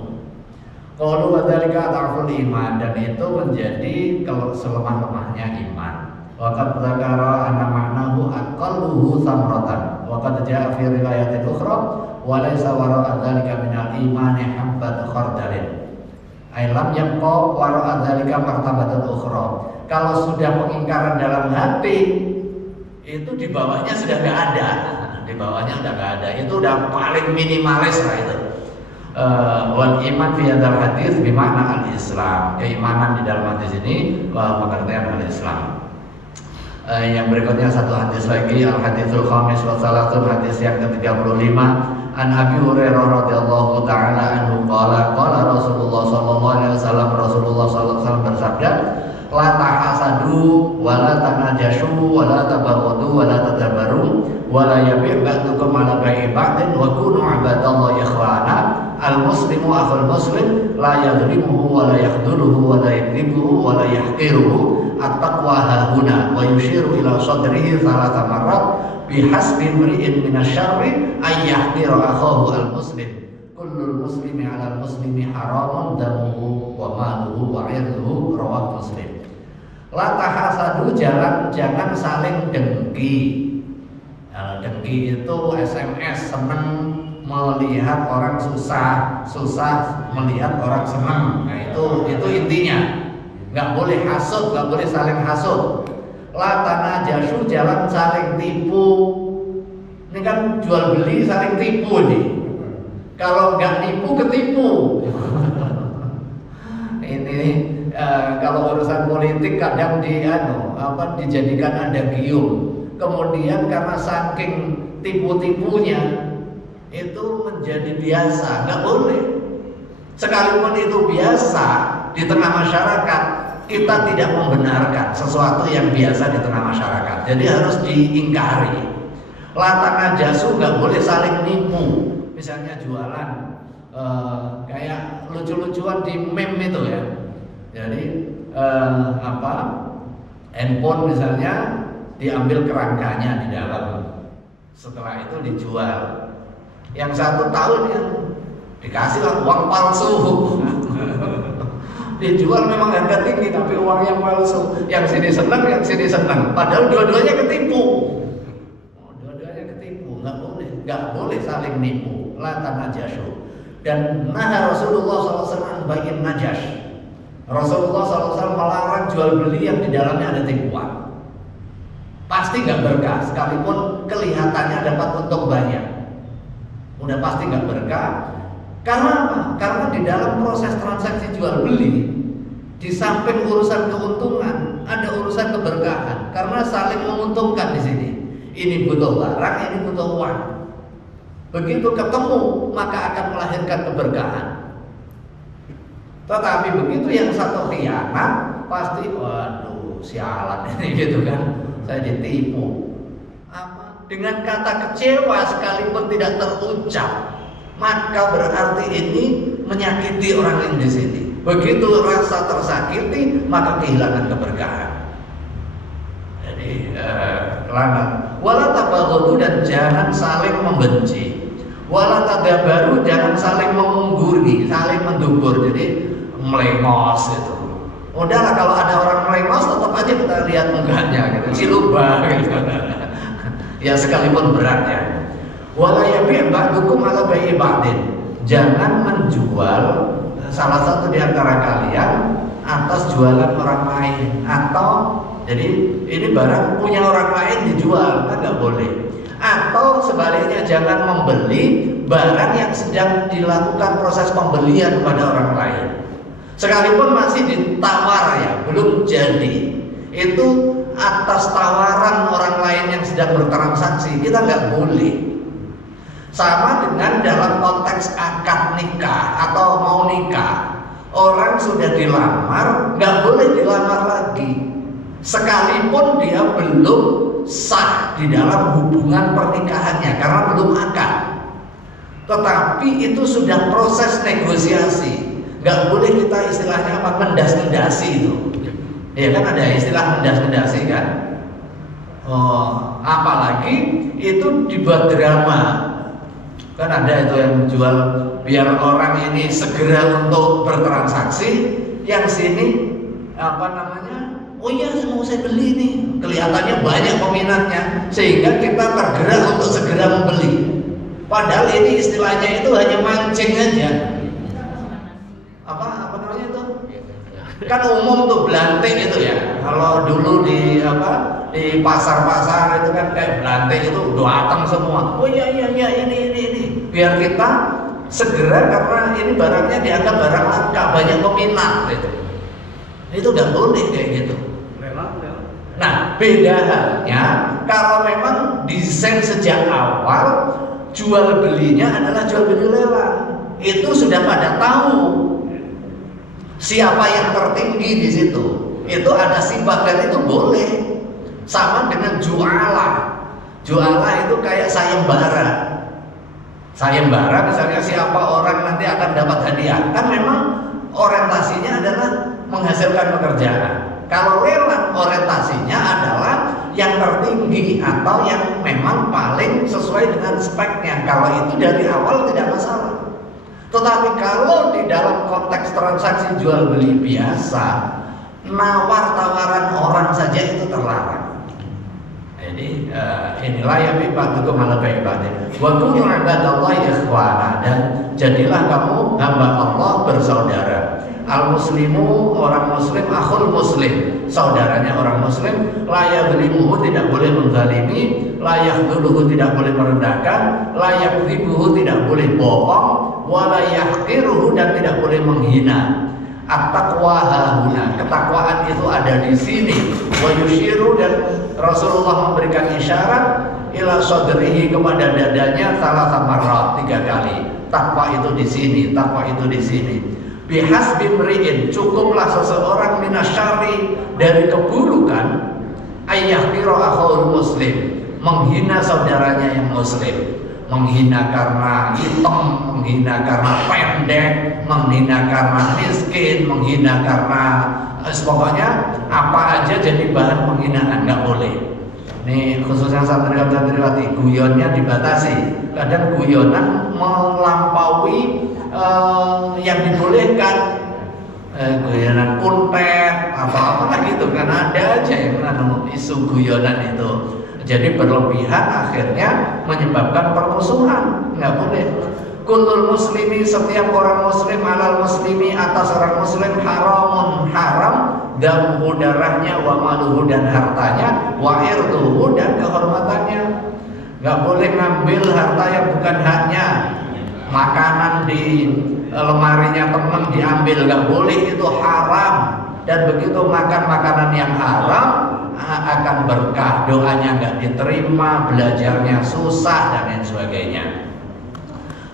Kalau adzalika ataful iman, dan itu menjadi kalau selemah-lemahnya iman. Waqad dzakara anna ma'nahu aqalluhu samratan wa qad jaa'a fi riwayatin ukhra wa laysa wara'a dzalika minal imani habbat khardalin. Ailam yaqqa wara'a dzalika martabatun ukhra. Kalau sudah pengingkaran dalam hati, itu di bawahnya sudah nggak ada, di bawahnya udah nggak ada, itu udah paling minimalis lah itu. Wal iman fi hadzal hadis bimakna al-Islam, keimanan di dalam hadis ini pengertian al-Islam. Yang berikutnya satu hadis lagi, al-haditsul khamis wa salatun, hadis yang ke-35. An Abi Hurairah radhiyallahu taala anhu qala qala Rasulullah sallallahu alaihi wasallam, Rasulullah sallallahu alaihi wasallam bersabda, la tahasadu wa la tanajashu wa la tabaghadu wa la tadabaru wa la yabi' ba'dukum ala bai'i ba'din wa kunu 'ibadallahi ikhwana. Al-muslimu akhul muslim la yadhlimuhu wa la yakhdhuluhu wa la yadhibuhu wa la yahqiruhu. At-taqwa hahuna wa yushiru ila sadrihi thalatha marrat bihasbi imri'in minasyarri ay yahqira akhahu al-muslim. Kullul muslimi 'ala al-muslimi haramun damuhu wa maluhu wa 'irduhu, rawahu Muslim. La tahasadu, jangan saling dengki. Dengki itu SMS, seneng melihat orang susah melihat orang senang. Nah itu intinya. Nggak boleh hasud, nggak boleh saling hasud. La tanajashu, jangan saling tipu. Ini kan jual beli saling tipu nih. Kalau nggak tipu ketipu. Ini kalau urusan politik kadang dijadikan adagium. kemudian karena saking tipu-tipunya itu menjadi biasa. Nggak boleh. Sekalipun itu biasa di tengah masyarakat, kita tidak membenarkan sesuatu yang biasa di tengah masyarakat. Jadi harus diingkari. La tanajasu, nggak boleh saling nipu. Misalnya jualan kayak lucu-lucuan di meme itu ya. Jadi handphone misalnya diambil kerangkanya di dalam, setelah itu dijual. Yang 1 tahun yang dikasihlah uang palsu. Dijual memang harga tinggi tapi uang yang palsu. Yang sini senang, yang sini senang. Padahal dua-duanya ketipu. Dua-duanya ketipu. Nggak boleh saling nipu. La tanajasu. Dan Rasulullah SAW bayin najas. Rasulullah SAW melarang jual beli yang di dalamnya ada tipuan. Pasti nggak berkah, sekalipun kelihatannya dapat untung banyak. Udah pasti nggak berkah. Karena apa? Karena di dalam proses transaksi jual beli, di samping urusan keuntungan, ada urusan keberkahan. Karena saling menguntungkan di sini. Ini butuh barang, ini butuh uang. Begitu ketemu, maka akan melahirkan keberkahan. Tetapi begitu yang satu khianat, pasti waduh sialan ini gitu kan. Saya ditipu. Dengan kata kecewa sekalipun tidak terucap, maka berarti ini menyakiti orang yang di sini. Begitu rasa tersakiti, maka kehilangan keberkahan. Jadi kelana. Wala tabaghadu, dan jangan saling membenci. Wala tadabaru, jangan saling mengungguri, saling mendubur. Jadi melengos itu. Udahlah, kalau ada orang melengos tetap aja kita lihat mukanya gitu, cilubah gitu. Ya sekalipun berat ya. Wala yabi' ba'dukum ala bai'i ba'din. Jangan menjual salah satu di antara kalian atas jualan orang lain. Atau jadi ini barang punya orang lain dijual, kan nggak boleh. Atau sebaliknya, jangan membeli barang yang sedang dilakukan proses pembelian pada orang lain. Sekalipun masih ditawar ya, belum jadi. Itu atas tawaran orang lain yang sedang bertransaksi, kita nggak boleh. Sama dengan dalam konteks akad nikah atau mau nikah, orang sudah dilamar, nggak boleh dilamar lagi. Sekalipun dia belum sah di dalam hubungan pernikahannya karena belum akad. Tetapi itu sudah proses negosiasi, nggak boleh kita istilahnya mendas-mendasi itu. Ya kan ada istilah mendas-mendasi kan. Apalagi itu dibuat drama. Kan ada itu yang menjual biar orang ini segera untuk bertransaksi, yang sini oh iya mau saya beli nih, kelihatannya banyak peminatnya sehingga kita tergerak untuk segera membeli. Padahal ini istilahnya itu hanya mancing aja. Apa namanya itu? Kan umum tuh belanting itu ya. Kalau dulu di pasar-pasar itu kan kayak belanting itu datang semua. Oh iya ini. Biar kita segera, karena ini barangnya dianggap barang langka, banyak peminat gitu. Itu nggak boleh kayak gitu. Nah, beda halnya kalau memang desain sejak awal jual belinya adalah jual beli lelang. Itu sudah pada tahu siapa yang tertinggi di situ. Itu ada sibak dan itu boleh. Sama dengan jualah. Jualah itu kayak sayembara. Sayembara misalnya siapa orang nanti akan dapat hadiah. Kan memang orientasinya adalah menghasilkan pekerjaan. Kalau lelang orientasinya adalah yang tertinggi atau yang memang paling sesuai dengan speknya. Kalau itu dari awal tidak masalah. Tetapi kalau di dalam konteks transaksi jual beli biasa, nawar tawaran orang saja itu terlarang. Jadi inilah yang ba'dukum ala bai'i ba'din. Wa kunu ibadallahi ikhwana, dan jadilah kamu hamba Allah bersaudara. Al-muslimu, orang muslim, akhul muslim, saudaranya orang muslim. La yadhlimuhu, tidak boleh menzalimi. La yakhdhuluhu, tidak boleh merendahkan. La yakdzibuhu, tidak boleh bohong. Wa la yahqiruhu, dan tidak boleh menghina. At-taqwa hahuna, ketakwaan itu ada di sini. Wa yushiru, dan Rasulullah memberikan isyarat ila sadrihi, kepada dadanya salah marrat, 3 kali. Takwa itu di sini, takwa itu di sini. Bihasbi mri'in, cukuplah seseorang minasyari, dari keburukan, ayyahqira akhul muslim, menghina saudaranya yang muslim. Menghina karena hitam, menghina karena pendek, menghina karena miskin, menghina karena pokoknya apa aja jadi bahan penghinaan, nggak boleh. Nih khususnya santriwati, guyonnya dibatasi. Kadang guyonan melampaui yang dibolehkan, guyonan puntet atau apa gitu, karena ada aja yang isu guyonan itu. Jadi berlebihan akhirnya menyebabkan permusuhan, nggak boleh. Kullul muslimi, setiap orang muslim, alal muslimi, atas orang muslim, haramun, haram, damuhu, darahnya, wa maluhu, dan hartanya, wa irduhu, dan kehormatannya. Nggak boleh ngambil harta yang bukan haknya. Makanan di lemarinya teman diambil, nggak boleh, itu haram. Dan begitu makan makanan yang haram akan berkah, doanya nggak diterima, belajarnya susah, dan lain sebagainya.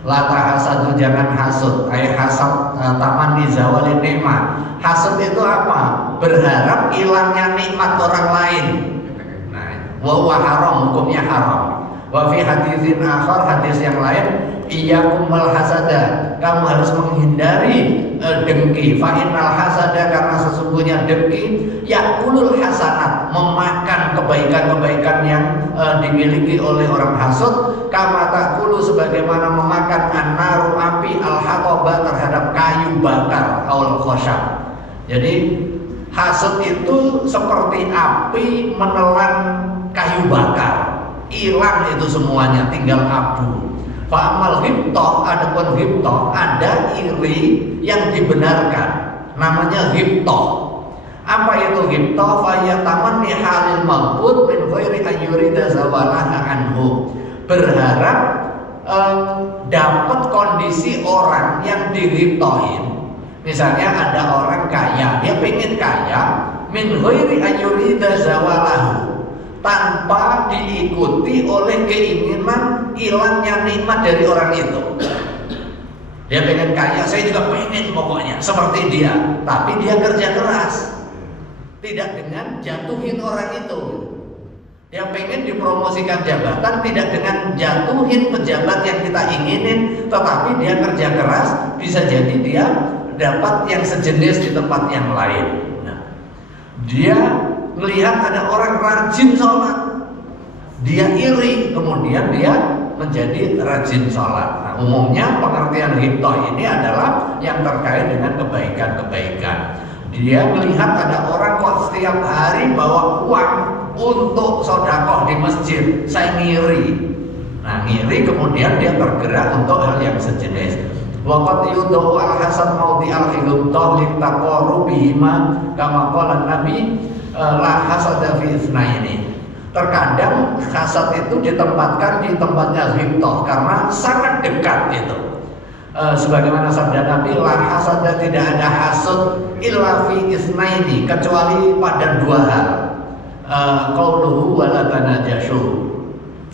La tahasadu, jangan hasud. Hasad tamanni zawalin nikmat. Hasud itu apa? Berharap hilangnya nikmat orang lain. Nah, wa haram, hukumnya haram. Wa fi hadisin akhar, hadis yang lain, iyyakum wal hasada, kamu harus menghindari dengki. Fa innal hasada, karena sesungguhnya dengki yakulul hasanat, memakan kebaikan-kebaikan yang dimiliki oleh orang hasud. Kama takulu, sebagaimana memakan an-naru, api, al-hataba, terhadap kayu bakar, aul khosyab. Jadi hasud itu seperti api menelan kayu bakar, hilang itu semuanya, tinggal abu. Fa'amal ghibtah, adapun ghibtah, ada iri yang dibenarkan, namanya ghibtah. Apa itu ghibtah? Fayatamanni halil maqbud min ghairi ayyurida zawalaha anhu, berharap dapat kondisi orang yang dighibtahin. Misalnya ada orang kaya, dia pengen kaya, min ghairi ayyurida zawalahu, tanpa diikuti oleh keinginan hilangnya nikmat dari orang itu. Dia pengen kaya, saya juga pengen pokoknya seperti dia, tapi dia kerja keras, tidak dengan jatuhin orang itu. Dia pengen dipromosikan jabatan, tidak dengan jatuhin pejabat yang kita inginin, tetapi dia kerja keras, bisa jadi dia dapat yang sejenis di tempat yang lain. Nah, dia melihat ada orang rajin sholat, dia iri, kemudian dia menjadi rajin sholat. Nah, umumnya pengertian ghibtah ini adalah yang terkait dengan kebaikan-kebaikan. Dia melihat ada orang kok setiap hari bawa uang untuk sedekah di masjid, saya ngiri. Nah, ngiri, kemudian dia tergerak untuk hal yang sejenis. Waqad yudahu al-hasan maudi al-ghibtah litaqarrubihima kama qala Nabi la hasada fi itsnaini. Terkadang hasad itu ditempatkan di tempatnya ghibtah karena sangat dekat itu. Sebagaimana sabda Nabi, la hasada, tidak ada hasud illa fi itsnaini, kecuali pada 2 hal. Qauluhu wala tanajashu,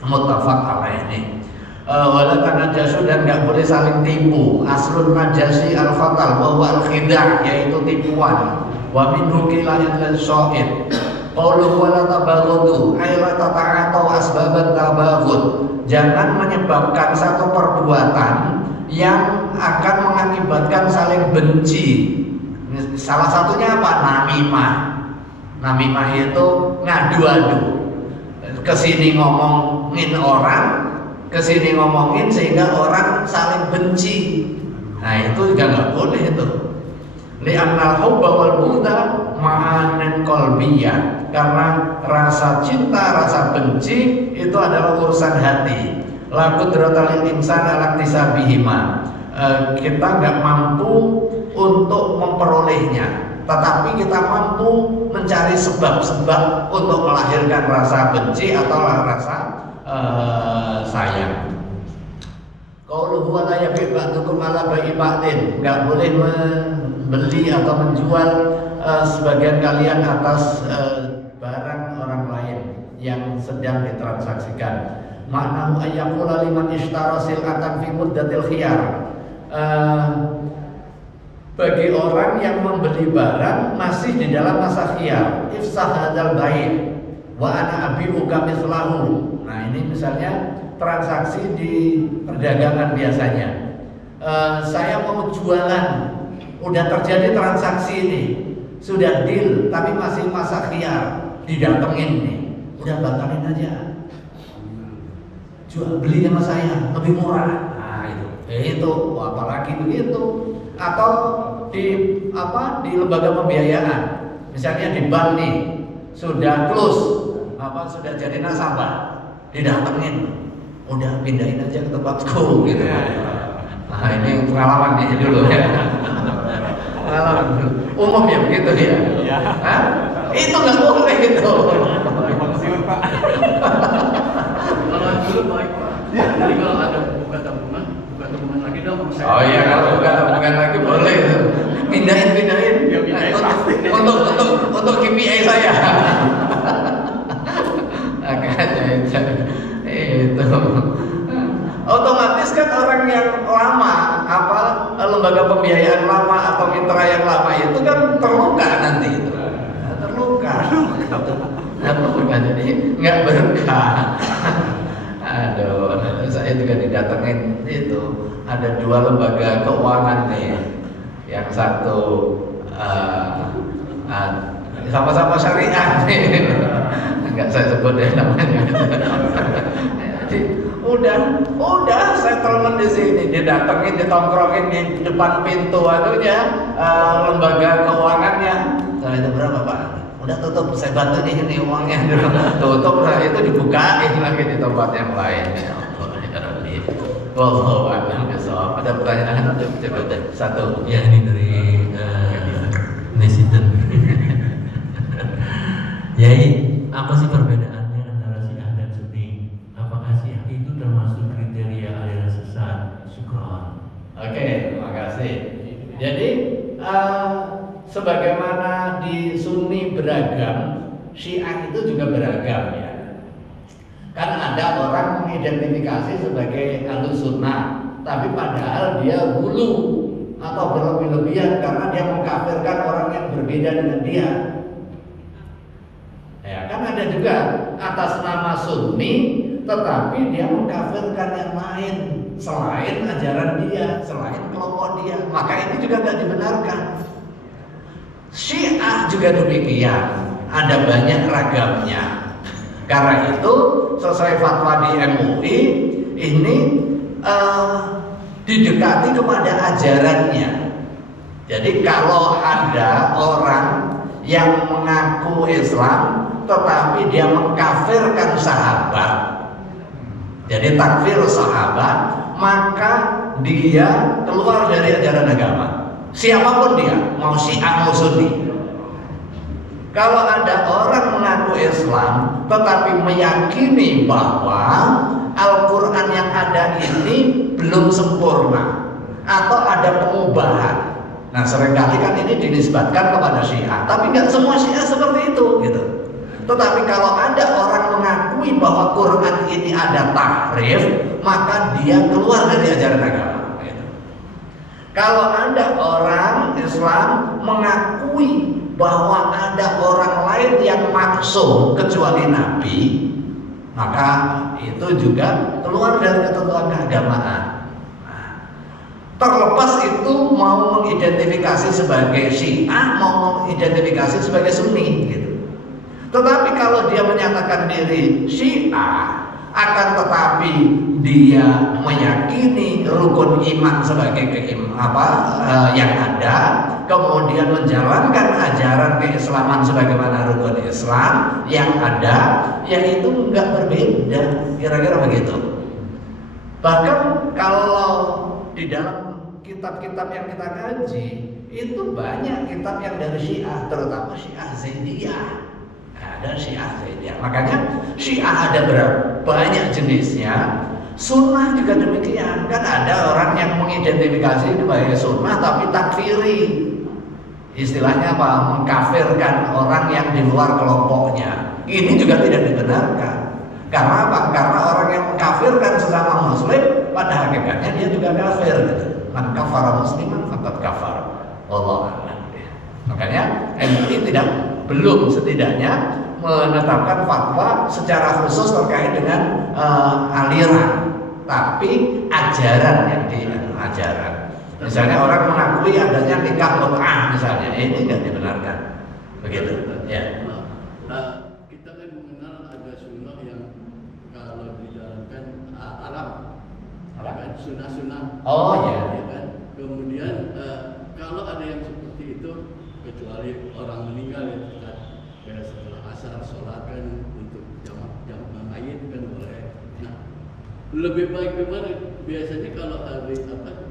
muttafaq alaihi. Wala tanajashu, dan enggak boleh saling tipu. Aslun najasi al-fatal wa huwa al-khida', yaitu tipuan. Wa minhu qila al-sha'id. Qauluhu wala tabaghadu, ay la tata'atau asbabat tabaghud. Jangan menyebabkan satu perbuatan yang akan mengakibatkan saling benci. Salah satunya apa? Namimah. Namimah itu ngadu-adu, kesini ngomongin orang, kesini ngomongin sehingga orang saling benci. Nah, itu juga nggak boleh itu. Li'annal hubba wal bughda ma'anan qalbiyah, karena rasa cinta, rasa benci itu adalah urusan hati. La qudrata lil insani ala iktisabihima. Kita nggak mampu untuk memperolehnya, tetapi kita mampu mencari sebab-sebab untuk melahirkan rasa benci atau rasa sayang. Qauluhu wa la yabi ba'dukum ala bai'i ba'din, enggak boleh beli atau menjual sebagian kalian atas barang orang lain yang sedang ditransaksikan. Ma'nahu ayyaqula liman ishtara sil'atan fi muddatil khiyar. Bagi orang yang membeli barang masih di dalam masa khiyar, ifsah hadzal bai' wa ana abi'uka mithlahu. Nah, ini misalnya transaksi di perdagangan biasanya. Saya mau jualan, udah terjadi transaksi ini, sudah deal, tapi masih masa khiyar, didatengin nih, udah batalin aja. Jual beli sama saya lebih murah. Nah itu apalagi begitu. Atau di lembaga pembiayaan, misalnya di bank nih sudah close, sudah jadi nasabah, didatengin, udah pindahin aja ke tempatku gitu. Nah ini pengalaman nih dulu ya. Pengalaman dulu. Umum ya begitu ya. Hah? Itu nggak boleh itu. Pensiun Pak. Kalau dulu baik Pak. Jadi kalau ada buka tabungan lagi dong sama saya. Oh iya, kalau buka tabungan lagi boleh itu. Pindahin. Untuk KPI saya. Makanya itu. Otomatis kan orang yang lama, lembaga pembiayaan lama atau mitra yang lama itu kan terluka nanti itu. Terluka. Jadi nggak berkah. Aduh, saya juga didatengin itu. Ada 2 lembaga keuangan nih. Yang satu sama-sama syariah nih. Enggak saya sebut deh namanya. Jadi udah settlement di sini, didatengin, ditongkrongin di depan pintu lembaga keuangannya. Saya itu berapa Pak? Udah tutup, saya bantu nih uangnya dulu. Tutup, itu dibukain lagi di tempat yang lain. Wallahu a'lam bishawab. Ada pertanyaan? Coba satu. Ya, ini dari netizen. Yai, apa sih perbedaannya antara Syiah dan Sunni? Apakah Syiah itu termasuk kriteria aliran sesat? Syukron. Oke, terima kasih. Jadi sebagaimana di Sunni beragam, Syiah itu juga beragam ya. Kan ada orang mengidentifikasi sebagai Ahlus Sunnah, tapi padahal dia hulu atau berlebih-lebihan karena dia mengkafirkan orang yang berbeda dengan dia. Ya, kan ada juga atas nama Sunni, tetapi dia mengkafirkan yang lain selain ajaran dia, selain kelompok dia. Maka ini juga tidak dibenarkan. Syiah juga demikian, ada banyak ragamnya. Karena itu sesuai fatwa di MUI ini didekati kepada ajarannya. Jadi kalau ada orang yang mengaku Islam tetapi dia mengkafirkan sahabat, jadi takfir sahabat, maka dia keluar dari ajaran agama. Siapapun dia, mau Syiah mau Sunni. Kalau ada orang mengaku Islam tetapi meyakini bahwa Al-Quran yang ada ini belum sempurna atau ada pengubahan. Nah, seringkali kan ini dinisbatkan kepada Syiah, tapi nggak semua Syiah seperti itu gitu. Tetapi kalau ada orang mengakui bahwa Quran ini ada tahrif, maka dia keluar dari ajaran agama gitu. Kalau ada orang Islam mengakui bahwa ada orang lain yang maksum kecuali Nabi, maka itu juga keluar dari ketentuan keagamaan. Terlepas itu mau mengidentifikasi sebagai Syiah, mau mengidentifikasi sebagai Sunni gitu. Tetapi kalau dia menyatakan diri Syiah, akan tetapi dia meyakini rukun iman sebagai yang ada, kemudian menjalankan ajaran keislaman sebagaimana rukun Islam yang ada, yaitu enggak berbeda, kira-kira begitu. Bahkan kalau di dalam kitab-kitab yang kita kaji, itu banyak kitab yang dari Syiah, terutama Syiah Zaidiyah. Ada Syiah Zaidiyah. Makanya Syiah ada banyak jenisnya. Sunnah juga demikian. Kan ada orang yang mengidentifikasi sebagai sunnah tapi takfiri. istilahnya apa? Mengkafirkan orang yang di luar kelompoknya. Ini juga tidak dibenarkan. Karena apa? Karena orang yang mengkafirkan sesama muslim pada hakikatnya dia juga kafir. Man kafara musliman faqad kafar. Wallahu a'lam. Makanya MUI belum setidaknya menetapkan fatwa secara khusus terkait dengan aliran, tapi ajaran yang ajaran. Misalnya orang mengakui adanya nikah mut'ah misalnya, ini tidak dibenarkan. Begitu. Ya. Kita kan mengenal ada sunnah yang kalau dijalankan alam, ya kan? Sunnah-sunnah. Oh ya. Ya kan? Kemudian kalau ada yang seperti itu, kecuali orang meninggal ya kan, kayak setelah asar sholat kan untuk jamaah mayit kan boleh. Nah, lebih baik gimana? Biasanya kalau hari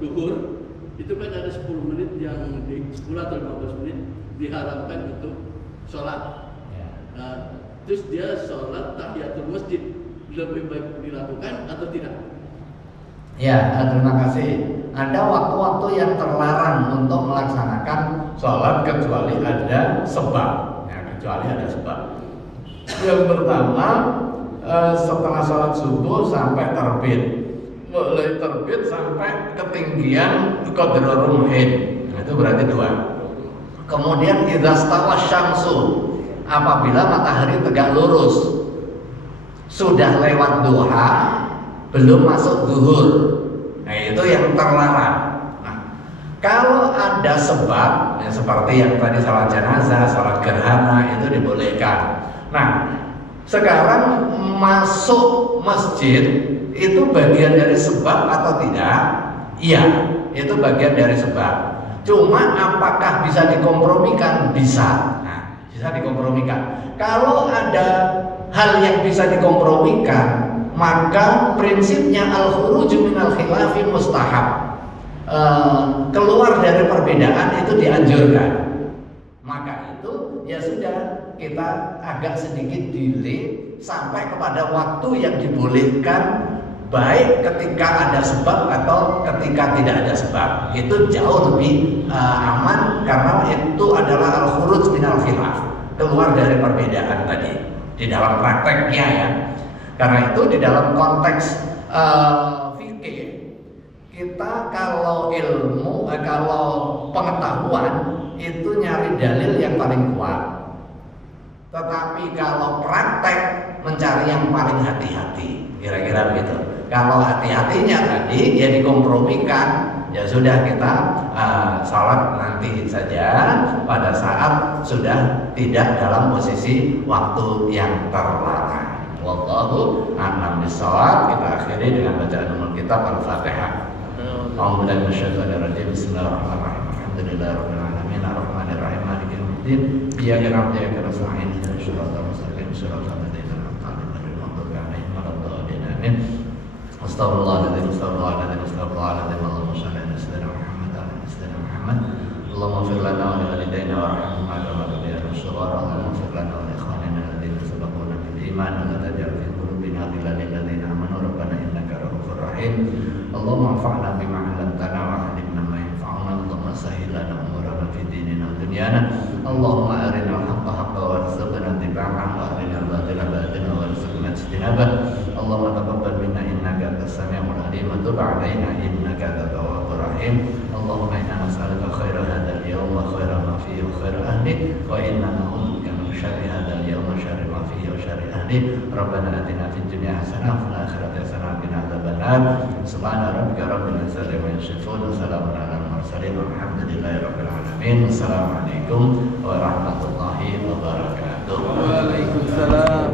duhur itu kan ada 10 menit yang 10 atau 15 menit diharapkan untuk sholat. Nah, terus dia sholat tahiyatul masjid, lebih baik dilakukan atau tidak? Ya, terima kasih. Ada waktu-waktu yang terlarang untuk melaksanakan sholat kecuali ada sebab. Ya, kecuali ada sebab. Yang pertama, setelah sholat subuh sampai terbit, mulai terbit sampai ketinggian qadra rumhin. Nah, itu berarti 2. Kemudian idza stawa syamsu, apabila matahari tegak lurus, sudah lewat duha, belum masuk zuhur. Nah, itu yang terlarang. Nah, kalau ada sebab, ya, seperti yang tadi salat jenazah, salat gerhana, itu dibolehkan. Nah, sekarang masuk masjid itu bagian dari sebab atau tidak? Iya, itu bagian dari sebab. Cuma apakah bisa dikompromikan? Bisa. Nah, bisa dikompromikan. Kalau ada hal yang bisa dikompromikan, maka prinsipnya al-khuruju minal khilafi mustahab. Keluar dari perbedaan itu dianjurkan. Maka itu ya sudah, kita agak sedikit delay sampai kepada waktu yang dibolehkan, baik ketika ada sebab atau ketika tidak ada sebab. Itu jauh lebih aman, karena itu adalah al-khuruj minal khilaf, keluar dari perbedaan tadi di dalam prakteknya ya. Karena itu di dalam konteks fikih, kita kalau ilmu, kalau pengetahuan itu nyari dalil yang paling kuat. Tetapi kalau praktek mencari yang paling hati-hati, kira-kira begitu. Kalau hati-hatinya tadi ya dikompromikan, ya sudah kita sholat nanti saja pada saat sudah tidak dalam posisi waktu yang terlarang. Wallahu a'lam bishawab. Kita akhiri dengan bacaan umul kitab Al-Fatihah. A'udzubillahi minasyaitonir rajim. Bismillahirrahmanirrahim. Alhamdulillahirabbil alamin arrahmanir rahim maliki yaumiddin. Iyyaka na'budu wa iyyaka nasta'in ihdinas siratal mustaqim siratal ladzina an'amta 'alaihim ghairil maghdubi 'alaihim waladdallin. Amin. Astaghfirullahaladzim, astaghfirullahaladzim, astaghfirullahaladzim. Allahumma shalli ala sayyidina Muhammad wa ala sayyidina Muhammad. Allahumma ighfir lana wa li walidayna warhamhuma kama rabbayana shighara. Allahumma ighfir lana wa li ikhwanina alladzina sabaquna bil iman wa la taj'al fi qulubina ghillan lil ladzina amanu rabbana innaka ra'ufur rahim. Allahumma anfa'na bima 'allamtana wa 'allimna ma yanfa'una. Allahumma sahhil lana umurana fi dinina wa dunyana. Allahumma arina al-haqqa haqqan warzuqna ittiba'ahu wa arina al-batila batilan warzuqna ijtinabah. Allahumma taqabbal minna innaka antas samiul alim wa tub 'alaina innaka antat tawwabur rahim. Allahumma inna nas'aluka khaira hadzal yawm wa khaira ma fihi wa khaira ahli wa inna na'udzubika min syarri hadzal yawm wa syarri ma fihi wa syarri ahli. Rabbana atina fid dunya hasanah wa fil akhirati hasanah wa qina adzabannar. Subhana rabbika rabbil izzati amma yasifun wa salamun alal mursalin walhamdulillahi rabbil alamin. Assalamualaikum warahmatullahi wabarakatuh. Waalaikumsalam.